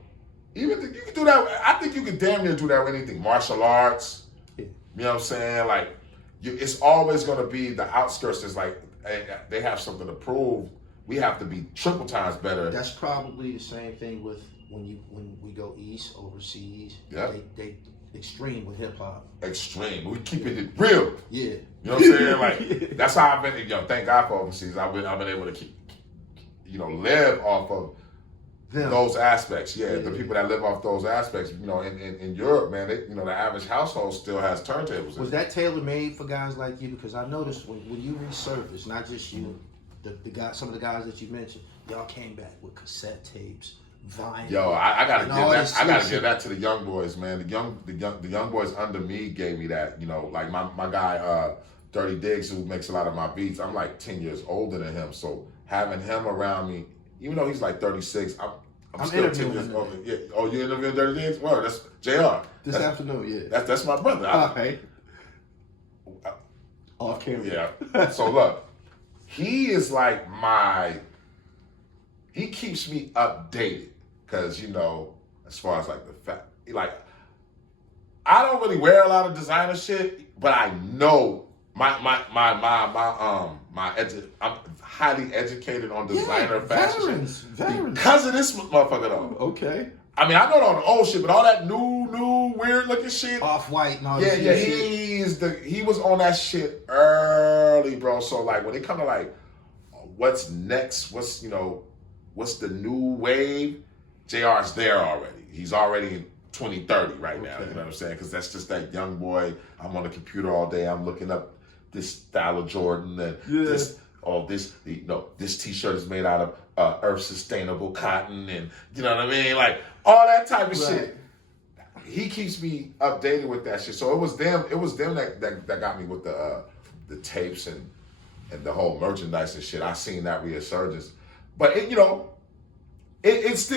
even you can do that. I think you can damn near do that with anything. Martial arts. You know what I'm saying? Like, it's always going to be the outskirts. That's like, hey, they have something to prove. We have to be triple times better. That's probably the same thing with when we go east, overseas. Yeah. They extreme with hip hop. Extreme. We keeping it real. Yeah. You know what I'm saying? Like, that's how I've been, you know, thank God for overseas. I've been able to keep, you know, live off of those aspects. Yeah, the people that live off those aspects. You know, in Europe, man, you know, the average household still has turntables. Was that tailor made for guys like you? Because I noticed when you resurfaced, not just you, the guys, some of the guys that you mentioned, y'all came back with cassette tapes. Vinyl. Yo, I gotta give that to the young boys, man. The young boys under me gave me that. You know, like my guy Dirty Diggs, who makes a lot of my beats. I'm like 10 years older than him, so having him around me, even though he's like 36, I'm still 10 years older. Yeah. Oh, you interviewing Dirty Diggs? Well, that's JR. This afternoon, yeah. That's my brother. Okay. Off camera. Yeah. So look, he is like he keeps me updated. Because, you know, as far as like the fact, like, I don't really wear a lot of designer shit, but I know I'm highly educated on designer fashion shit because of this motherfucker though. Okay. I mean, I know all the old shit, but all that new weird looking shit, Off-white and all that. Yeah, he was on that shit early, bro. So like when it come to like, what's next? What's the new wave? JR's there already. He's already in 2030 right now. You know what I'm saying? Because that's just that young boy. I'm on the computer all day. I'm looking up this style of Jordan and this T-shirt is made out of earth sustainable cotton, and you know what I mean, like all that type of shit. He keeps me updated with that shit. So it was them that got me with the tapes and the whole merchandise and shit. I seen that resurgence, but it's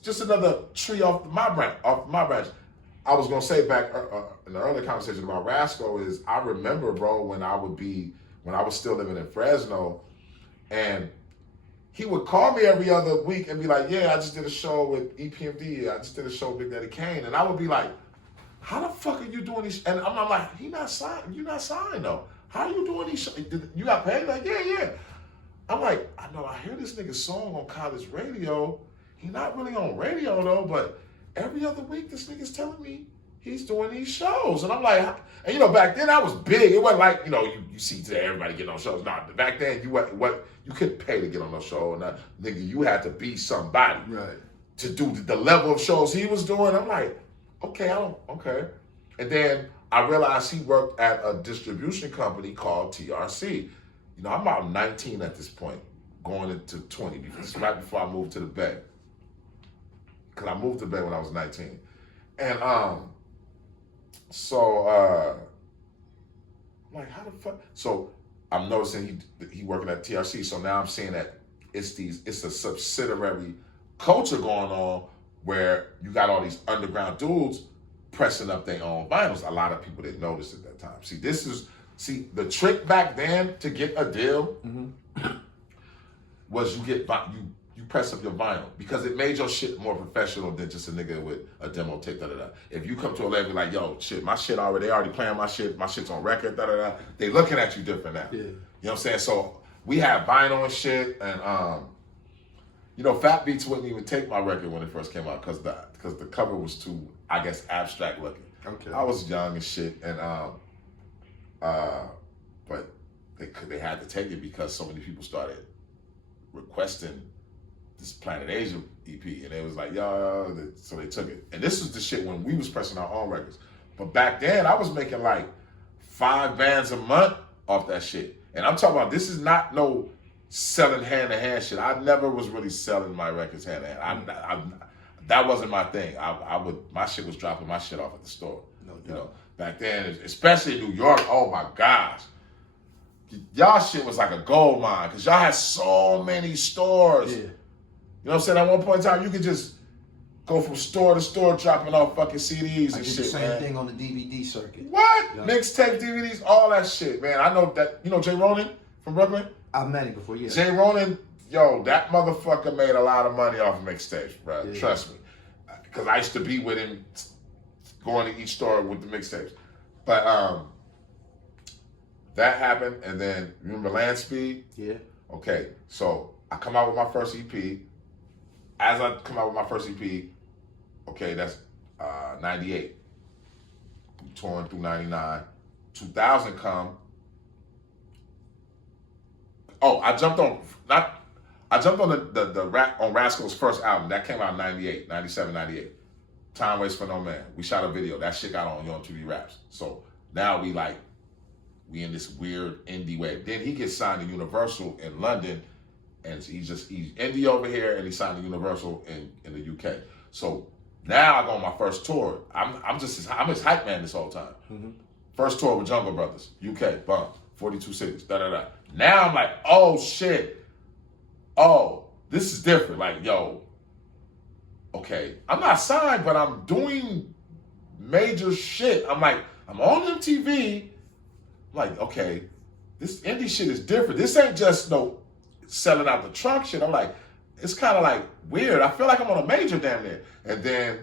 just another tree off my branch. I was gonna say back in the earlier conversation about Rasco is I remember, bro, when I was still living in Fresno, and he would call me every other week and be like, "Yeah, I just did a show with EPMD. I just did a show with Big Daddy Kane," and I would be like, "How the fuck are you doing these?" And I'm like, "He not signed. You not signed though. How are you doing these shows? You got paid?" Like, yeah. I'm like, I know I hear this nigga's song on college radio. He not really on radio though, but every other week this nigga's telling me he's doing these shows. And I'm like, and back then I was big. It wasn't like, you see today everybody getting on shows. Nah, back then you couldn't pay to get on those shows. And nigga, you had to be somebody to do the level of shows he was doing. I'm like, Okay. And then I realized he worked at a distribution company called TRC. You know, I'm about 19 at this point, going into 20. This is right before I moved to the Bay. Because I moved to the Bay when I was 19. And so I'm like, how the fuck? So I'm noticing he working at TRC. So now I'm seeing that it's a subsidiary culture going on where you got all these underground dudes pressing up their own vinyls. A lot of people didn't notice at that time. See, the trick back then to get a deal was you press up your vinyl because it made your shit more professional than just a nigga with a demo tape. If you come to a label like, yo, shit, my shit they already playing my shit's on record. They looking at you different now. Yeah. You know what I'm saying? So we had vinyl and shit, and you know, Fat Beats wouldn't even take my record when it first came out because the cover was too, I guess, abstract looking. Okay. I was young and shit, and but they had to take it because so many people started requesting this Planet Asia EP, and it was like, yo, so they took it. And this was the shit when we was pressing our own records. But back then, I was making like 5 bands a month off that shit. And I'm talking about, this is not no selling hand-to-hand shit. I never was really selling my records hand-to-hand. That wasn't my thing. My shit was dropping my shit off at the store. No doubt. You know, back then, especially in New York, oh my gosh. Y'all shit was like a gold mine, because y'all had so many stores. Yeah. You know what I'm saying? At one point in time, you could just go from store to store dropping off fucking CDs and shit, the same thing on the DVD circuit. What? Yeah. Mixtape, DVDs, all that shit, man. I know that, you know Jay Ronan from Brooklyn? I've met him before, yeah. Jay Ronan, yo, that motherfucker made a lot of money off of mixtapes, bro. Yeah. Trust me. Because I used to be with him going to each store with the mixtapes. But that happened, and then, remember Land Speed? Yeah. Okay, so I come out with my first EP. As I come out with my first EP, okay, that's 98. We touring through 99. 2000 come. Oh, I jumped on on Rascal's first album. That came out in 98, 97, 98. Time Waits for No Man. We shot a video. That shit got on TV Raps. So now we in this weird indie way. Then he gets signed to Universal in London, and he's indie over here, and he signed to Universal in the UK. So now I go on my first tour. I'm his hype man this whole time. Mm-hmm. First tour with Jungle Brothers, UK, bump, 42 cities, da. Now I'm like, oh shit, oh, this is different. Like, yo, okay, I'm not signed, but I'm doing major shit. I'm like, I'm on MTV. I'm like, okay, this indie shit is different. This ain't just no selling out the trunk shit. I'm like, it's kind of like weird. I feel like I'm on a major damn near. And then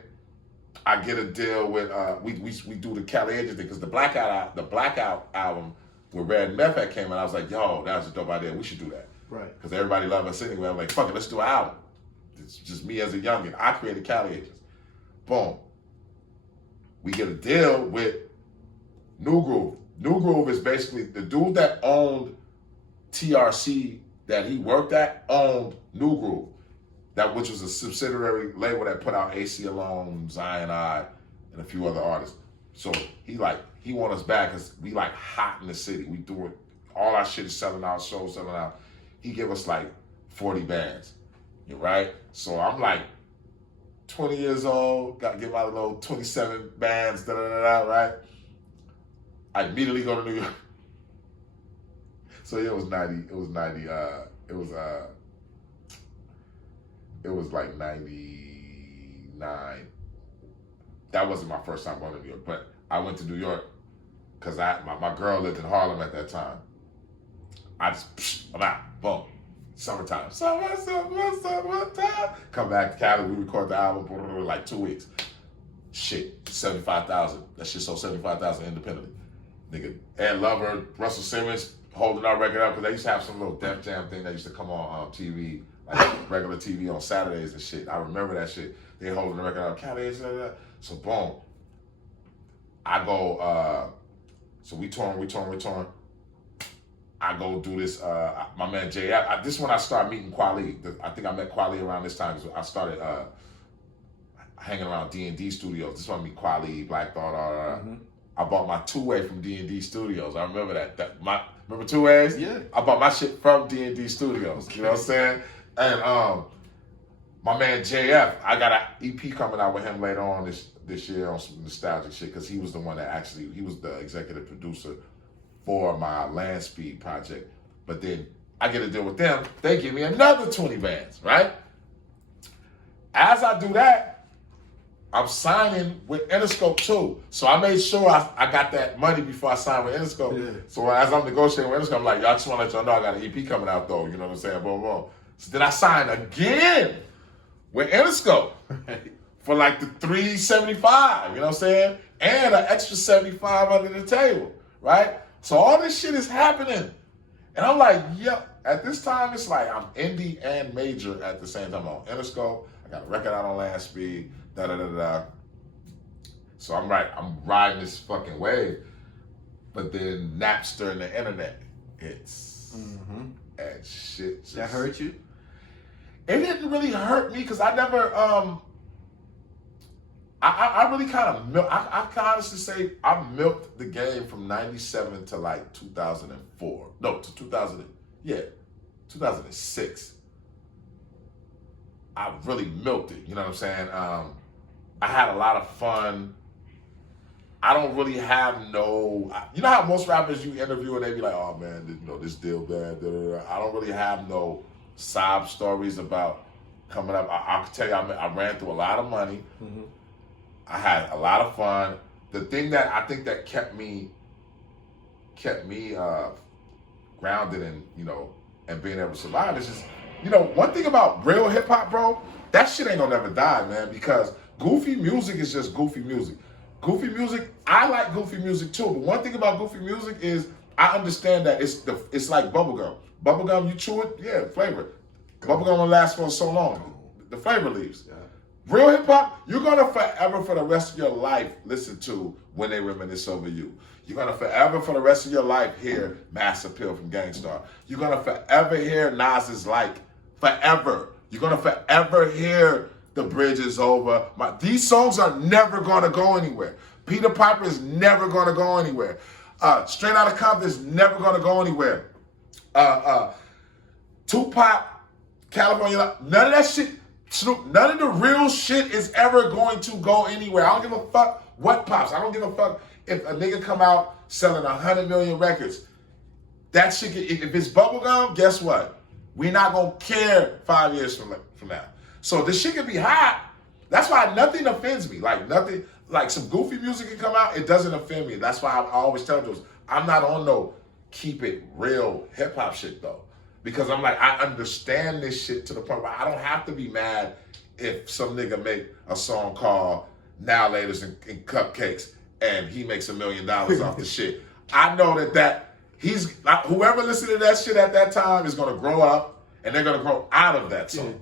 I get a deal with we do the Cali Agent thing because the Blackout album with Red Meth came out. I was like, yo, that was a dope idea. We should do that. Right. Because everybody loved us anyway. I'm like, fuck it, let's do an album. It's just me as a youngin. I created Cali Agents. Boom. We get a deal with New Groove. New Groove is basically the dude that owned TRC that he worked at owned New Groove, which was a subsidiary label that put out AC Alone, Zion I, and a few other artists. So he want us back because we hot in the city. We do it. All our shit is selling out, shows selling out. He give us 40 bands, right? So I'm 20 years old, got to get my little 27 bands, right? I immediately go to New York. So it was 90. It was 90. It was like 99. That wasn't my first time going to New York, but I went to New York because my girl lived in Harlem at that time. I'm out. Boom. Summertime. Summertime. Come back to Cali. We record the album in 2 weeks. Shit, 75,000. That shit sold 75,000 independently. Nigga, Ed Lover, Russell Simmons holding our record up because they used to have some little Def Jam thing that used to come on TV, regular TV on Saturdays and shit. I remember that shit. They holding the record up. Cali, so boom. I go. So we torn. I go do this. My man Jay. This is when I start meeting Kweli. I think I met Kweli around this time. So I started. hanging around D&D Studios. This one me Quali, Black Thought, I bought my two-way from D&D Studios. I remember that. Remember two ways? Yeah. I bought my shit from D&D Studios. Okay. You know what I'm saying? And my man JF, I got an EP coming out with him later on this year on some nostalgic shit because he was the one that he was the executive producer for my Land Speed project. But then I get a deal with them. They give me another 20 bands, right? As I do that, I'm signing with Interscope too. So I made sure I got that money before I signed with Interscope. Yeah. So as I'm negotiating with Interscope, I'm like, y'all just want to let y'all know I got an EP coming out though. You know what I'm saying? Boom, boom. So then I signed again with Interscope for like the $375, you know what I'm saying? And an extra $75 under the table, right? So all this shit is happening. And I'm like, yep. At this time, it's like I'm indie and major at the same time. I'm on Interscope. I got a record out on Land Speed. So I'm riding this fucking wave. But then Napster and the internet hits. And shit just... That hurt you? It didn't really hurt me because I never, I really kind of I can honestly say I milked the game from 97 to like 2004. No, to 2006. I really milked it, you know what I'm saying? I had a lot of fun. I don't really have you know how most rappers you interview and they be like, oh man, this deal bad, I don't really have no sob stories about coming up. I can tell you, I ran through a lot of money. I had a lot of fun. The thing that I think that kept me grounded and and being able to survive is just one thing about real hip hop, bro. That shit ain't gonna never die, man. Because goofy music is just goofy music. Goofy music, I like goofy music too. But one thing about goofy music is I understand that it's like bubblegum. Bubblegum, you chew it, yeah, flavor. Bubblegum will last for so long. The flavor leaves. Yeah. Real hip hop, you're gonna forever for the rest of your life listen to When They Reminisce Over You. You're gonna forever for the rest of your life hear Mass Appeal from Gangstar. You're gonna forever hear Nas's Like. Forever. You're gonna forever hear The Bridge Is Over. These songs are never gonna go anywhere. Peter Piper is never gonna go anywhere. Straight Outta Compton is never gonna go anywhere. Tupac, California, none of that shit, none of the real shit is ever going to go anywhere. I don't give a fuck what pops. I don't give a fuck if a nigga come out selling 100 million records. That shit, if it's bubblegum, guess what? We're not gonna care 5 years from now. So this shit can be hot. That's why nothing offends me. Like nothing, like some goofy music can come out, it doesn't offend me. That's why I always tell those, I'm not on no keep it real hip hop shit though. Because I'm like, I understand this shit to the point where I don't have to be mad if some nigga make a song called Now Laters and Cupcakes and he makes $1 million off the shit. I know that he's, whoever listened to that shit at that time is gonna grow up and they're gonna grow out of that song. Yeah.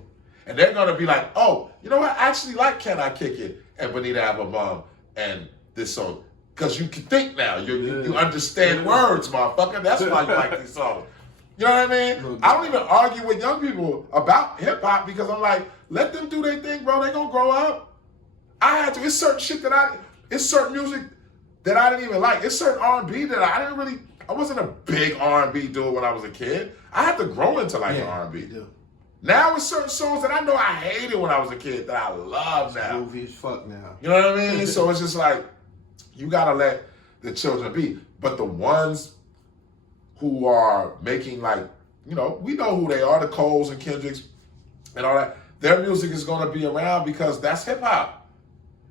And they're gonna be like, oh, you know what, I actually like Can I Kick It and Bonita Applebum and this song. Cause you can think now, you understand words, motherfucker. That's why you like these songs. You know what I mean? I don't even argue with young people about hip hop because I'm like, let them do their thing, bro. They gonna grow up. I had to. It's certain shit it's certain music that I didn't even like. It's certain R&B that I wasn't a big R&B dude when I was a kid. I had to grow into like R&B. Now it's certain songs that I know I hated when I was a kid that I love now. Groovy as fuck now. You know what I mean? So it's just like, you gotta let the children be. But the ones who are making like, we know who they are, the Coles and Kendricks and all that. Their music is gonna be around because that's hip hop.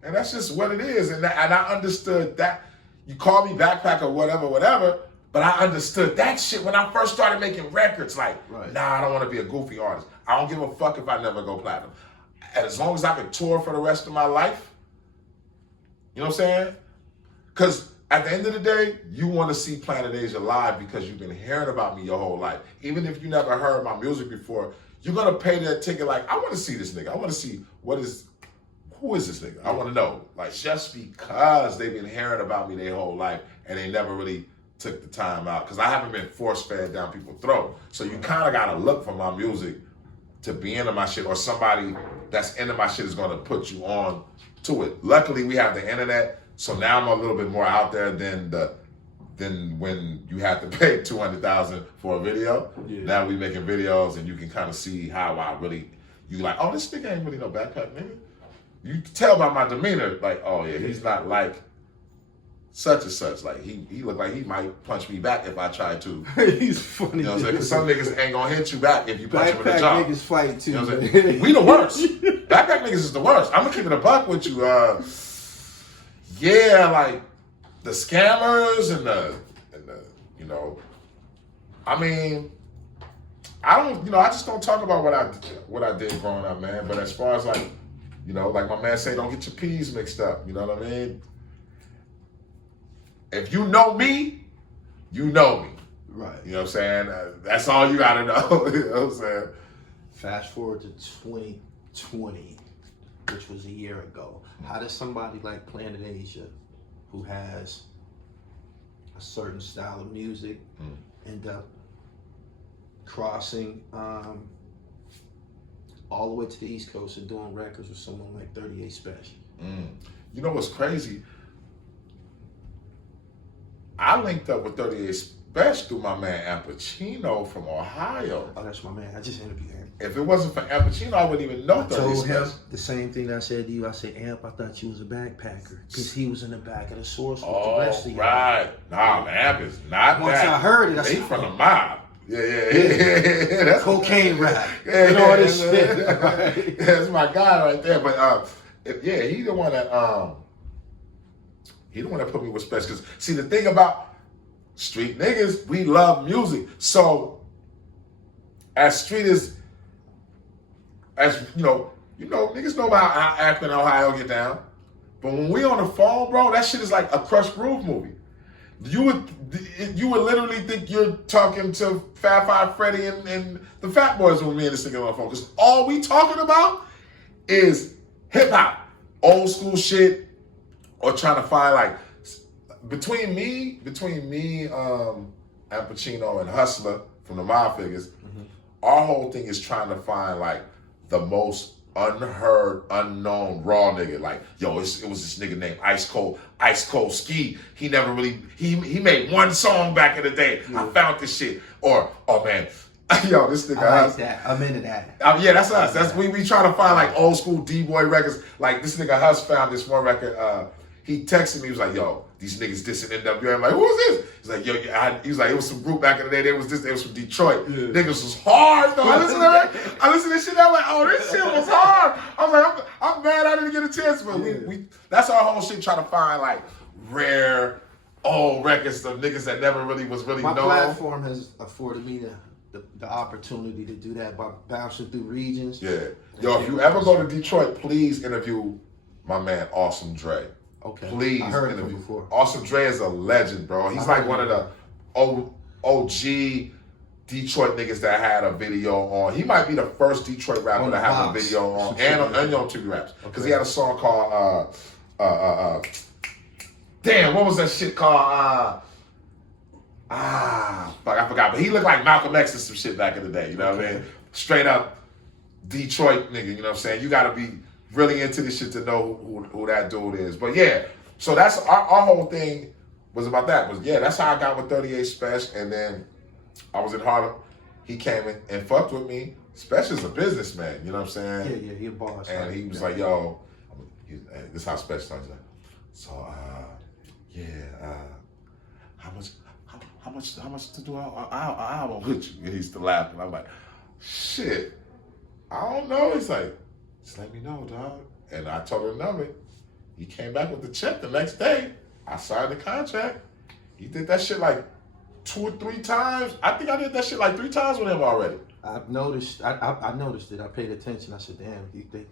And that's just what it is. And I understood that. You call me backpacker, whatever, but I understood that shit when I first started making records. Like, nah, I don't wanna be a goofy artist. I don't give a fuck if I never go platinum. And as long as I can tour for the rest of my life, you know what I'm saying? Because at the end of the day, you want to see Planet Asia live because you've been hearing about me your whole life. Even if you never heard my music before, you're going to pay that ticket like, I want to see this nigga. I want to see who is this nigga? I want to know. Like, just because they've been hearing about me their whole life and they never really took the time out. Because I haven't been force-fed down people's throat. So you kind of got to look for my music to be into my shit, or somebody that's into my shit is going to put you on to it. Luckily, we have the internet, so now I'm a little bit more out there than when you have to pay $200,000 for a video. Yeah. Now we making videos, and you can kind of see how I really. You like, oh, this nigga ain't really no backpack nigga. You can tell by my demeanor, like, oh yeah, he's not like such and such. Like he look like he might punch me back if I tried to. He's funny. You know what I'm saying? Because some niggas ain't gonna hit you back if you punch him in the jaw. Backpack niggas fight too. You know what I'm saying? We the worst. Backpack niggas is the worst. I'm gonna keep it a buck with you. Yeah, like the scammers and the you know, I mean, I just don't talk about what I did growing up, man. But as far as like, you know, like my man say, don't get your P's mixed up. You know what I mean? If you know me, you know me. Right. You know what I'm saying? That's all you gotta know. You know what I'm saying? Fast forward to 2020, which was a year ago. How does somebody like Planet Asia, who has a certain style of music, end up crossing all the way to the East Coast and doing records with someone like 38 Special? You know what's crazy? I linked up with 38 Special through my man Al Pacino from Ohio. Oh, that's my man. I just interviewed him. If it wasn't for Al Pacino, I wouldn't even know 38 Special. I told him the same thing that I said to you. I said, Amp, I thought you was a backpacker, because he was in the back of the source with the rest of you. Right. Nah, man, Amp is not Once that. I heard it, I said, he from the mob. Yeah. That's cocaine rap. And all this shit. Right? That's my guy right there. But he the one that put me with Special. Because see, the thing about street niggas, we love music. So as streeters, as you know, niggas know about how Akron, Ohio get down. But when we on the phone, bro, that shit is like a Crush Groove movie. You would literally think you're talking to Fat Five Freddy and the Fat Boys when me and this nigga on the phone. Because all we talking about is hip hop, old school shit, or trying to find like between me, Al Pacino and Hustler from the Mob Figures, our whole thing is trying to find like the most unheard, unknown raw nigga. Like, yo, it was this nigga named Ice Cold Ski. He never really he made one song back in the day. Yeah. I found this shit. Or, oh man, yo, this nigga. I like that. I'm into that. Yeah, that's us. That's we try to find like old school D-boy records. Like this nigga Huss found this one record. He texted me. He was like, yo, these niggas dissing NWA. I'm like, who is this? He's like, yo, he was like, it was some group back in the day. They was from Detroit. Yeah. Niggas was hard, though. I listened to that. I listened to this shit. I'm like, oh, this shit was hard. I was like, I'm mad I didn't get a chance. But we that's our whole shit, trying to find like rare old records of niggas that never really was really known. My platform has afforded me the opportunity to do that by bouncing through regions. Yeah. Yo, if you ever go to Detroit, please interview my man Awesome Dre. Okay. Please I heard interview. Him before. Awesome Dre is a legend, bro. He's like one of the OG Detroit niggas that had a video on. He might be the first Detroit rapper to have a video on and on TV Raps. Because he had a song called damn, what was that shit called? Fuck, I forgot. But he looked like Malcolm X and some shit back in the day. You know what I mean? Straight up Detroit nigga. You know what I'm saying? You gotta be really into this shit to know who that dude is. But yeah, so that's our whole thing was about that. That's how I got with 38 Special. And then I was in Harlem. He came in and fucked with me. Special's a businessman, you know what I'm saying? Yeah, he a boss. And he was like, yo, this is how Special started. So, how much to do an album with you? And he's still laughing. I'm like, shit, I don't know. He's like, just let me know, dog. And I told him the number. He came back with the check the next day. I signed the contract. He did that shit like 2 or 3 times. I think I did that shit like 3 times with him already. I've noticed. I noticed it. I paid attention. I said, "Damn,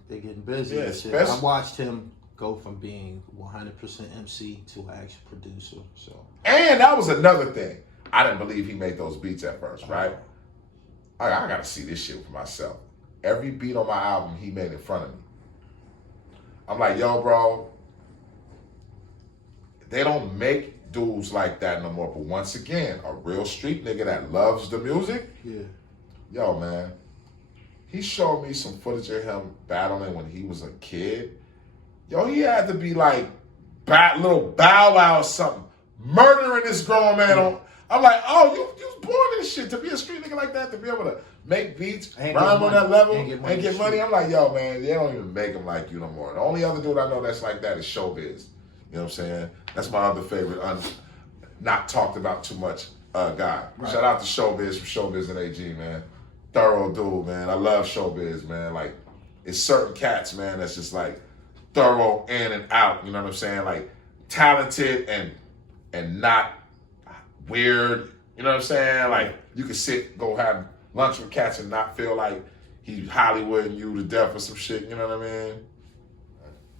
they're getting busy." Yeah, I watched him go from being 100% MC to an actual producer. So. And that was another thing. I didn't believe he made those beats at first, right? I gotta see this shit for myself. Every beat on my album he made in front of me. I'm like, yo, bro, they don't make dudes like that no more. But once again, a real street nigga that loves the music, yo, man, he showed me some footage of him battling when he was a kid. Yo, he had to be like little Bow Wow or something, murdering this grown man on. I'm like, oh, you was born in this shit to be a street nigga like that, to be able to make beats, rhyme on that level, and get money. I'm like, yo, man, they don't even make them like you no more. The only other dude I know that's like that is Showbiz. You know what I'm saying? That's my other favorite, not talked about too much guy. Right. Shout out to Showbiz from Showbiz and AG, man. Thorough dude, man. I love Showbiz, man. Like, it's certain cats, man, that's just like thorough in and out. You know what I'm saying? Like, talented and not weird. You know what I'm saying? Like, you can go have lunch with cats and not feel like he's Hollywooding you to death or some shit. You know what I mean?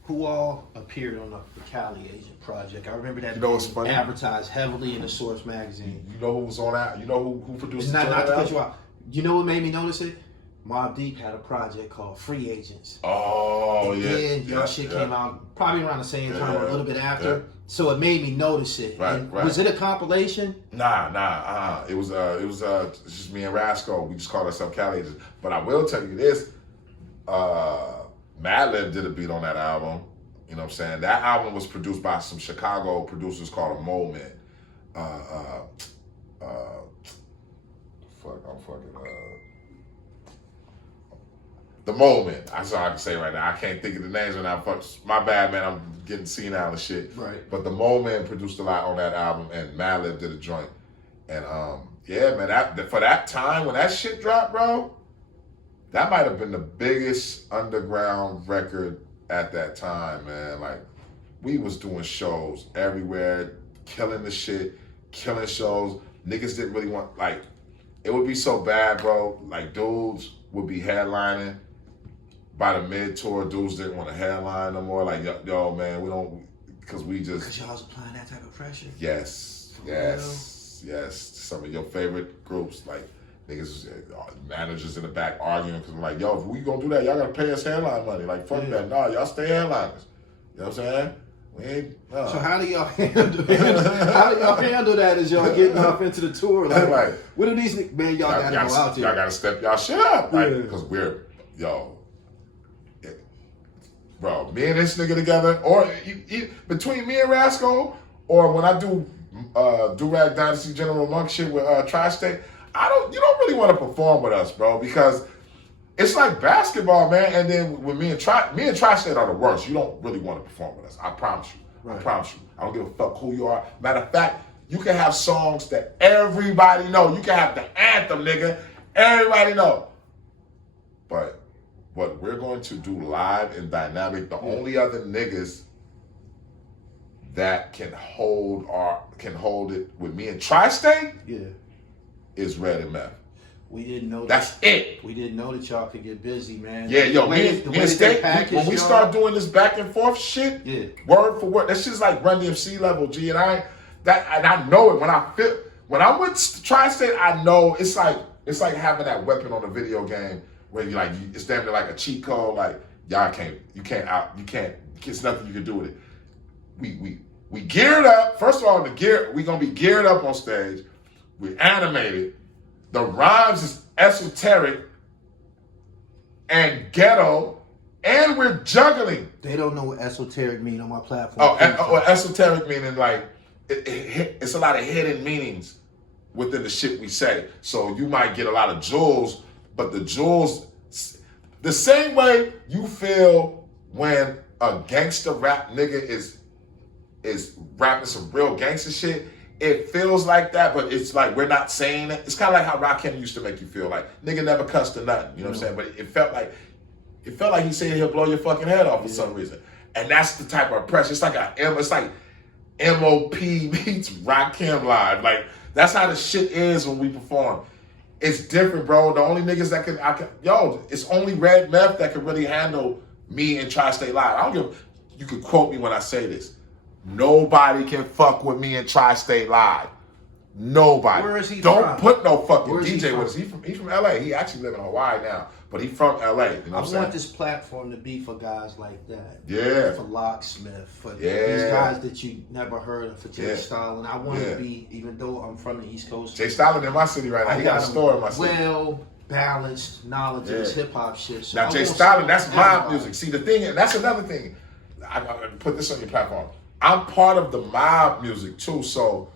Who all appeared on the Cali Agent project? I remember that. You know what's funny? Advertised heavily in the Source magazine. You know who was on that? You know who produced it? Not to cut you out. You know what made me notice it? Mobb Deep had a project called Free Agents. Oh, yeah. Then your shit came out probably around the same time or a little bit after. Yeah. So it made me notice it. Right. Was it a compilation? Nah. It was it's just me and Rasco. We just called ourselves Cali Agents. But I will tell you this. Madlib did a beat on that album. You know what I'm saying? That album was produced by some Chicago producers called a Moment. The Moment. That's all I can say right now. I can't think of the names right now. My bad, man. I'm getting senile and shit. Right. But the Moment produced a lot on that album, and Madlib did a joint. And yeah, man. For that time when that shit dropped, bro, that might have been the biggest underground record at that time, man. Like, we was doing shows everywhere, killing the shit, killing shows. Niggas didn't really want, like, it would be so bad, bro. Like, dudes would be headlining. By the mid-tour, dudes didn't want to headline no more. Like, yo, man, we don't, because we just. Because y'all was applying that type of pressure? Yes. Some of your favorite groups, like, niggas, managers in the back arguing because I'm like, yo, if we gonna do that, y'all gotta pay us headline money. Like, fuck that. Nah, y'all stay headliners. You know what I'm saying? We ain't. So how do y'all handle that as y'all getting off into the tour? Like, what do these man? Y'all gotta go out there. Y'all gotta step y'all shit up, like, because bro, me and this nigga together, or between me and Rasco, or when I do Do-Rag Dynasty General Monk shit with Tri-State. You don't really want to perform with us, bro, because it's like basketball, man. And then with me and Tri-State are the worst. You don't really want to perform with us. I promise you. Right. I promise you. I don't give a fuck who you are. Matter of fact, you can have songs that everybody know. You can have the anthem, nigga. Everybody know. But what we're going to do live in Dynamic, the only other niggas that can hold it with me and Tri-State, is Red and Meth. We didn't know that's it. We didn't know that y'all could get busy, man. Yeah, yo, when we start doing this back and forth shit, word for word, that shit's like Run DMC level, G. And I know it when I'm with Tri-State, I know it's like having that weapon on a video game where it's damn near like a cheat code. Like, it's nothing you can do with it. We geared up. First of all, we gonna be geared up on stage. We animated. The rhymes is esoteric and ghetto, and we're juggling. They don't know what esoteric mean on my platform. Esoteric meaning like it's a lot of hidden meanings within the shit we say. So you might get a lot of jewels, but the jewels, the same way you feel when a gangster rap nigga is rapping some real gangster shit. It feels like that, but it's like we're not saying it. It's kind of like how Rakim used to make you feel. Like, nigga never cussed or nothing. You know what I'm saying? But it felt like he said he'll blow your fucking head off for some reason. And that's the type of pressure. It's like MOP meets Rakim live. Like, that's how the shit is when we perform. It's different, bro. The only niggas that it's only Red Meth that can really handle me and Tri-State live. I don't give. You could quote me when I say this. Nobody can fuck with me and Tri-State live. Nobody. Where is he Don't from? put no fucking Where is DJ he with us. He's from LA. He actually live in Hawaii now, but he's from LA. You know what I'm saying? I want this platform to be for guys like that. Yeah. For Locksmith, for these guys that you never heard of, for Jay Stalin. I want to be, even though I'm from the East Coast. Jay Stalin in my city right now. He got a store in my city. Well, balanced knowledge of this hip hop shit. So now, Jay Stalin, that's mob music. See, the thing, and that's another thing. I put this on your platform. I'm part of the mob music too. So,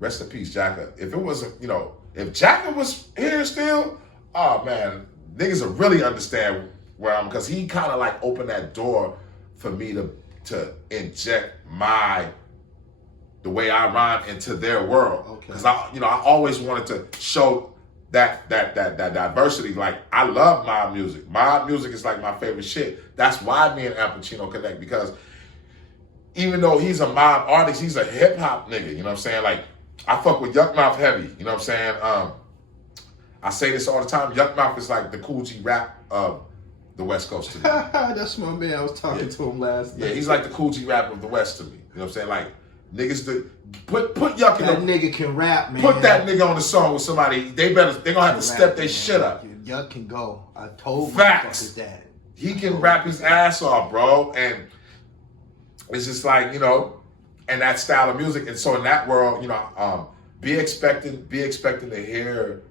rest in peace, Jacka. If it wasn't, you know, if Jacka was here still, oh man, niggas would really understand where I'm, because he kind of like opened that door for me to inject the way I rhyme into their world. Because I always wanted to show that diversity. Like, I love mob music. Mob music is like my favorite shit. That's why me and Al Pacino connect, because even though he's a mob artist, he's a hip hop nigga. You know what I'm saying? Like, I fuck with Yuck Mouth heavy. You know what I'm saying? I say this all the time. Yuck Mouth is like the Cool G rap of the West Coast to me. That's my man. I was talking to him last night. Yeah, he's like the Cool G rap of the West to me. You know what I'm saying? Like, niggas, put Yuck in that nigga can rap, man. Put that nigga on the song with somebody. They gonna have to step their shit up. Yuck can go. I told Facts. that. He can rap his ass off, bro. And it's just like, you know, and that style of music. And so in that world, you know, be expecting to hear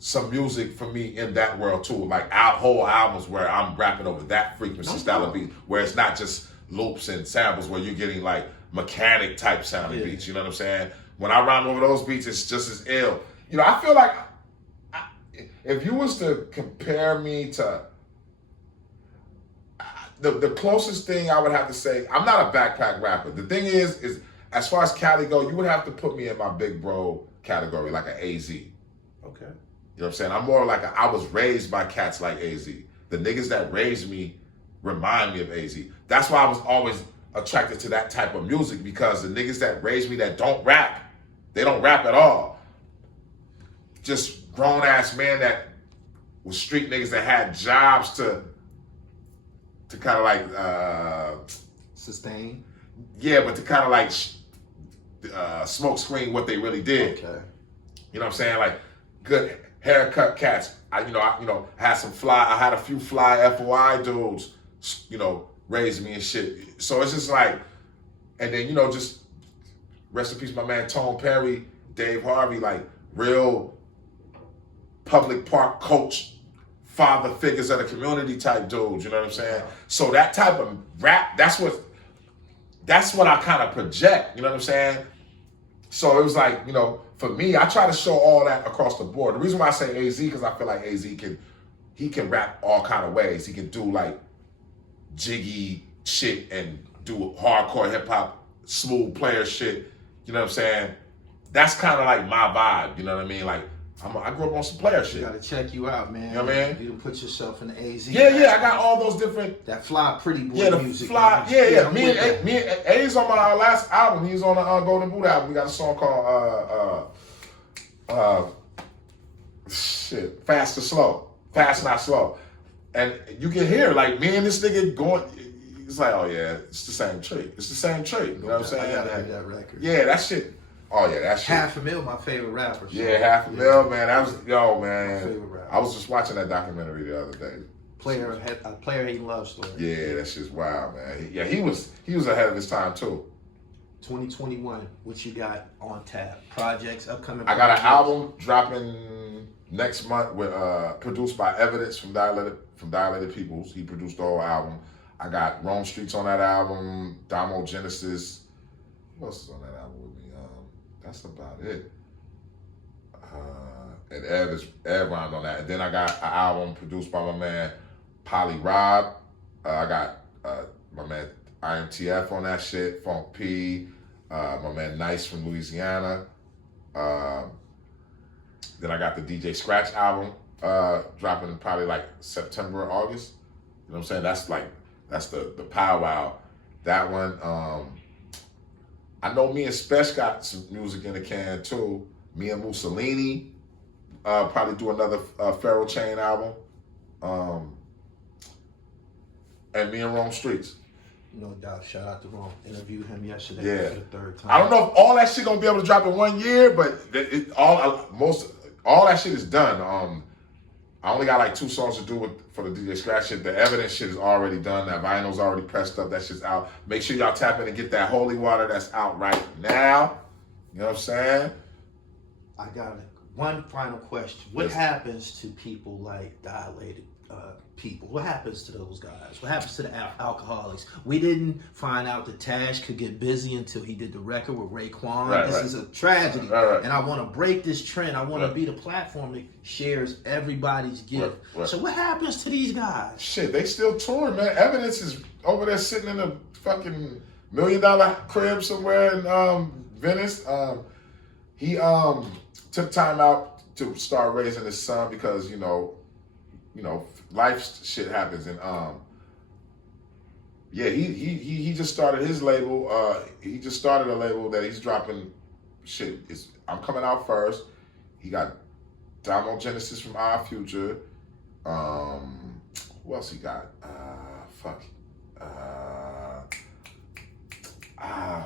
some music from me in that world too. Like, our whole albums where I'm rapping over that frequency style of beat, where it's not just loops and samples, where you're getting like mechanic type sounding beats. You know what I'm saying? When I rhyme over those beats, it's just as ill. You know, I feel like if you was to compare me to the closest thing I would have to say, I'm not a backpack rapper. The thing is as far as Cali go, you would have to put me in my big bro category, like an AZ. Okay. You know what I'm saying? I'm more like I was raised by cats like AZ. The niggas that raised me remind me of AZ. That's why I was always attracted to that type of music, because the niggas that raised me that don't rap, they don't rap at all. Just grown ass man that was street niggas that had jobs to kind of like sustain. Yeah, but to kind of like smoke screen what they really did. Okay. You know what I'm saying? Like, good haircut cats. I had a few fly FOI dudes, you know, raised me and shit. So it's just like, and then, you know, just rest in peace, my man Tone Perry, Dave Harvey, like real public park coach, father figures of the community type dudes, you know what I'm saying? So that type of rap, that's what I kind of project, you know what I'm saying? So it was like, you know, for me, I try to show all that across the board. The reason why I say AZ, because I feel like AZ can rap all kind of ways. He can do like jiggy shit and do hardcore hip hop, smooth player shit. You know what I'm saying? That's kind of like my vibe. You know what I mean? Like, I grew up on some player shit. I gotta check you out, man. You know what I mean? You can put yourself in the AZ. Yeah, I got all those different. That fly pretty boy music. Fly, yeah. Me and A's on my last album. He's on the Golden Boot album. We got a song called Fast Not Slow. And you can hear like me and this nigga going. It's like, oh yeah, it's the same trait. You know what I'm saying? I gotta hear that record. Yeah, that shit. Oh yeah, that shit. $500,000, my favorite rapper. So. Yeah, $500,000, man. That was man. My favorite rapper. I was just watching that documentary the other day. Player hating love story. Yeah, that shit's wild, man. He was ahead of his time too. 2021, what you got on tap? Projects, upcoming. I got an album dropping next month with produced by Evidence from Dilated Peoples. He produced the whole album. I got Rome Streets on that album, Damo Genesis. Who else is on that album with me? That's about it. And Ev rhymed on that. And then I got an album produced by my man Polly Rob. I got my man IMTF on that shit, Funk P, my man Nice from Louisiana. Then I got the DJ Scratch album dropping in probably like September or August. You know what I'm saying? That's the powwow. That one, I know me and Spesh got some music in the can too. Me and Mussolini probably do another Feral Chain album. And me and Rome Streets. No doubt. Shout out to Rome. Interviewed him yesterday for the third time. I don't know if all that shit gonna be able to drop in 1 year, but all that shit is done. I only got like 2 songs to do for the DJ Scratch shit. The Evidence shit is already done. That vinyl's already pressed up. That shit's out. Make sure y'all tap in and get that Holy Water that's out right now. You know what I'm saying? I got one final question. What happens to people like dilated people? What happens to those guys? What happens to the alcoholics? We didn't find out that Tash could get busy until he did the record with Raekwon. This is a tragedy. And I want to break this trend. I want to be the platform that shares everybody's gift. So what happens to these guys? Shit, they still touring, man. Evidence is over there sitting in a fucking $1 million crib somewhere in Venice. He took time out to start raising his son because, you know, life shit happens, and he just started his label. He just started a label that he's dropping shit. I'm coming out first. He got Damo Genesis from Our Future. Who else he got? I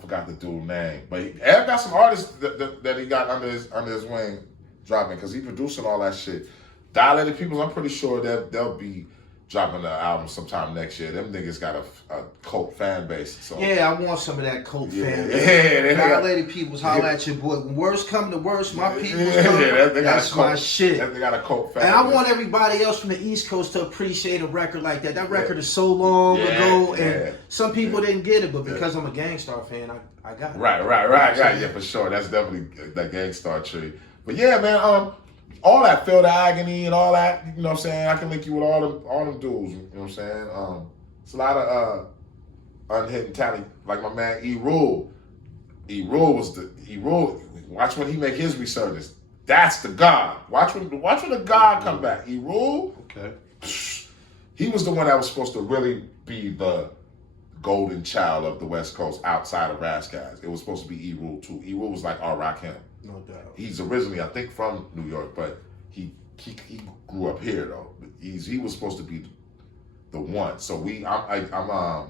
forgot the dude's name. But Ed got some artists that he got under his wing dropping, because he producing all that shit. Dilated Peoples, I'm pretty sure they'll be dropping the album sometime next year. Them niggas got a cult fan base. So yeah, I want some of that cult fan base. Dilated Peoples, holla at your boy. When worst come to worst, my people that's my shit. They got a cult fan base. And I want everybody else from the East Coast to appreciate a record like that. That record is so long ago, and some people didn't get it, but because I'm a Gangstar fan, I got it. Right. Yeah, for sure. That's definitely that Gangstar tree. But yeah, man, all that Feel the Agony and all that, you know what I'm saying? I can link you with all them dudes, you know what I'm saying? It's a lot of unhidden talent, like my man E-Rule. E-Rule, watch when he make his resurgence. That's the God. Watch when the God come back. E-Rule, okay. He was the one that was supposed to really be the golden child of the West Coast outside of Razzcast. It was supposed to be E-Rule too. E-Rule was like, Rakim. No doubt. He's originally, I think, from New York, but he grew up here though. He was supposed to be the one. So I'm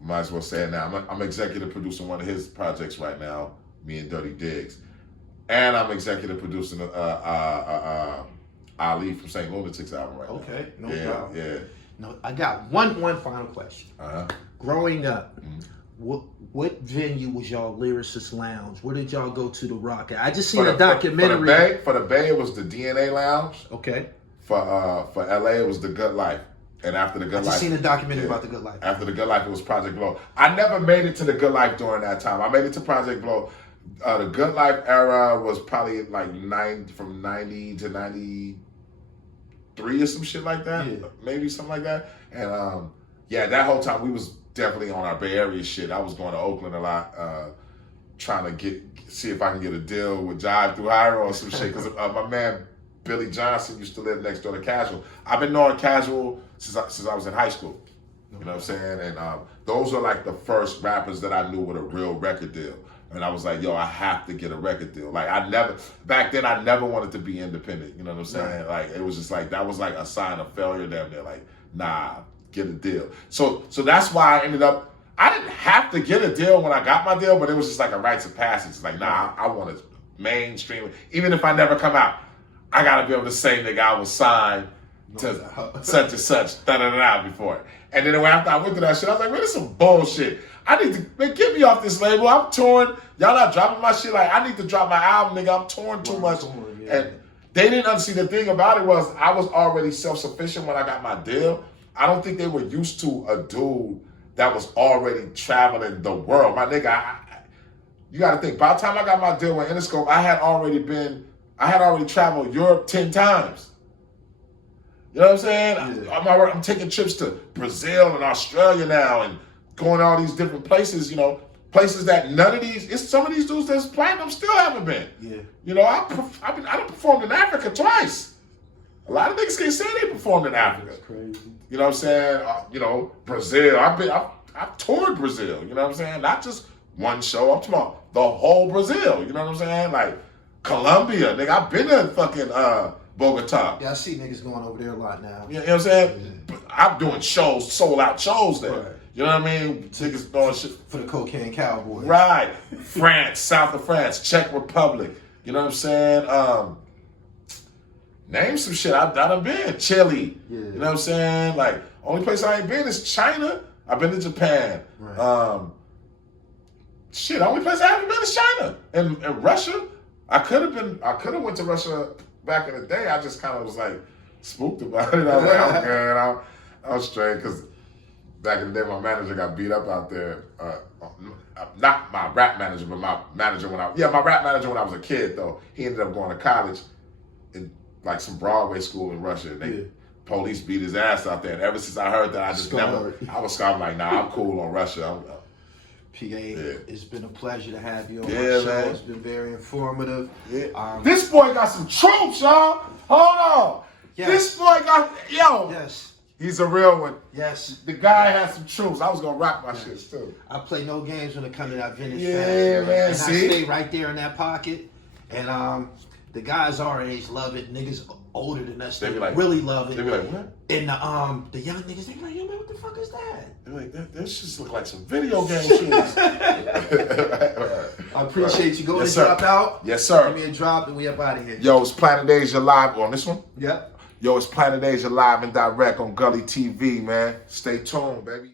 might as well say it now. I'm executive producing one of his projects right now, me and Dirty Diggs, and I'm executive producing Ali from St. Lunatics album right now. Okay, no doubt. Yeah. No, I got one final question. Growing up, what venue was y'all lyricist lounge? Where did y'all go to rock at? I just seen a documentary. For the Bay, it was the DNA Lounge. Okay. For LA, it was the Good Life. And after the Good Life, I just seen a documentary about the Good Life. After the Good Life, it was Project Blow. I never made it to the Good Life during that time. I made it to Project Blow. The Good Life era was probably like from 90 to 93 or some shit like that. Yeah. Maybe something like that. And that whole time we was definitely on our Bay Area shit. I was going to Oakland a lot, trying to see if I can get a deal with Jive through Hyro or some shit. Because my man Billy Johnson used to live next door to Casual. I've been knowing Casual since I was in high school. You know what I'm saying? And those are like the first rappers that I knew with a real record deal. And I was like, yo, I have to get a record deal. Like back then I never wanted to be independent. You know what I'm saying? Like it was just like, that was like a sign of failure down there. Like, nah, get a deal. So that's why I ended up, I didn't have to get a deal when I got my deal, but it was just like a rites of passage. It's like, nah, I want to mainstream. Even if I never come out, I got to be able to say, nigga, I was signed to such and such, da-da-da-da before. And then after I went through that shit, I was like, man, this is some bullshit. I need to, man, get me off this label. I'm touring. Y'all not dropping my shit. Like, I need to drop my album, nigga. I'm touring too much. And they didn't understand. The thing about it was I was already self-sufficient when I got my deal. I don't think they were used to a dude that was already traveling the world. My nigga, you got to think, by the time I got my deal with Interscope, I had already traveled Europe 10 times. You know what I'm saying? Yeah. I'm taking trips to Brazil and Australia now and going to all these different places, you know, places that some of these dudes that's platinum still haven't been. Yeah. You know, I done performed in Africa twice. A lot of niggas can't say they performed in Africa. That's crazy. You know what I'm saying? Brazil. I've toured Brazil. You know what I'm saying? Not just one show. I'm talking about the whole Brazil. You know what I'm saying? Like Colombia, nigga. I've been to fucking Bogota. Yeah, I see niggas going over there a lot now. You know what I'm saying? Yeah. I'm doing shows, sold out shows there. Right. You know what I mean? Niggas doing shit for the Cocaine Cowboy. Right. France, south of France, Czech Republic. You know what I'm saying? Name some shit. I done been. Chile. Yeah. You know what I'm saying? Like, only place I ain't been is China. I've been to Japan. Right. Only place I haven't been is China. And Russia. I could have went to Russia back in the day. I just kind of was like spooked about it. I was like, I'm good. I was straight because back in the day, my manager got beat up out there. Not my rap manager, but my manager my rap manager when I was a kid though. He ended up going to college in like some Broadway school in Russia. And police beat his ass out there. And ever since I heard that, I was scarred like, nah, I'm cool on Russia. PA, it's been a pleasure to have you on my show. Man. It's been very informative. Yeah. This boy got some troops, y'all. Hold on. Yes. This boy got, Yes. He's a real one. Yes. The guy has some troops. I was going to rock my shit, too. I play no games when it comes to that vintage man. And see? I stay right there in that pocket. And the guys our age love it. Niggas older than us, they really love it. They be like, what? And the young niggas, they be like, yo, man, what the fuck is that? They're like, this just look like some video game shoes. I appreciate you. Go and drop out. Yes, sir. Give me a drop and we up out of here. Yo, it's Planet Asia Live on this one? Yep. Yo, it's Planet Asia Live and direct on Gully TV, man. Stay tuned, baby.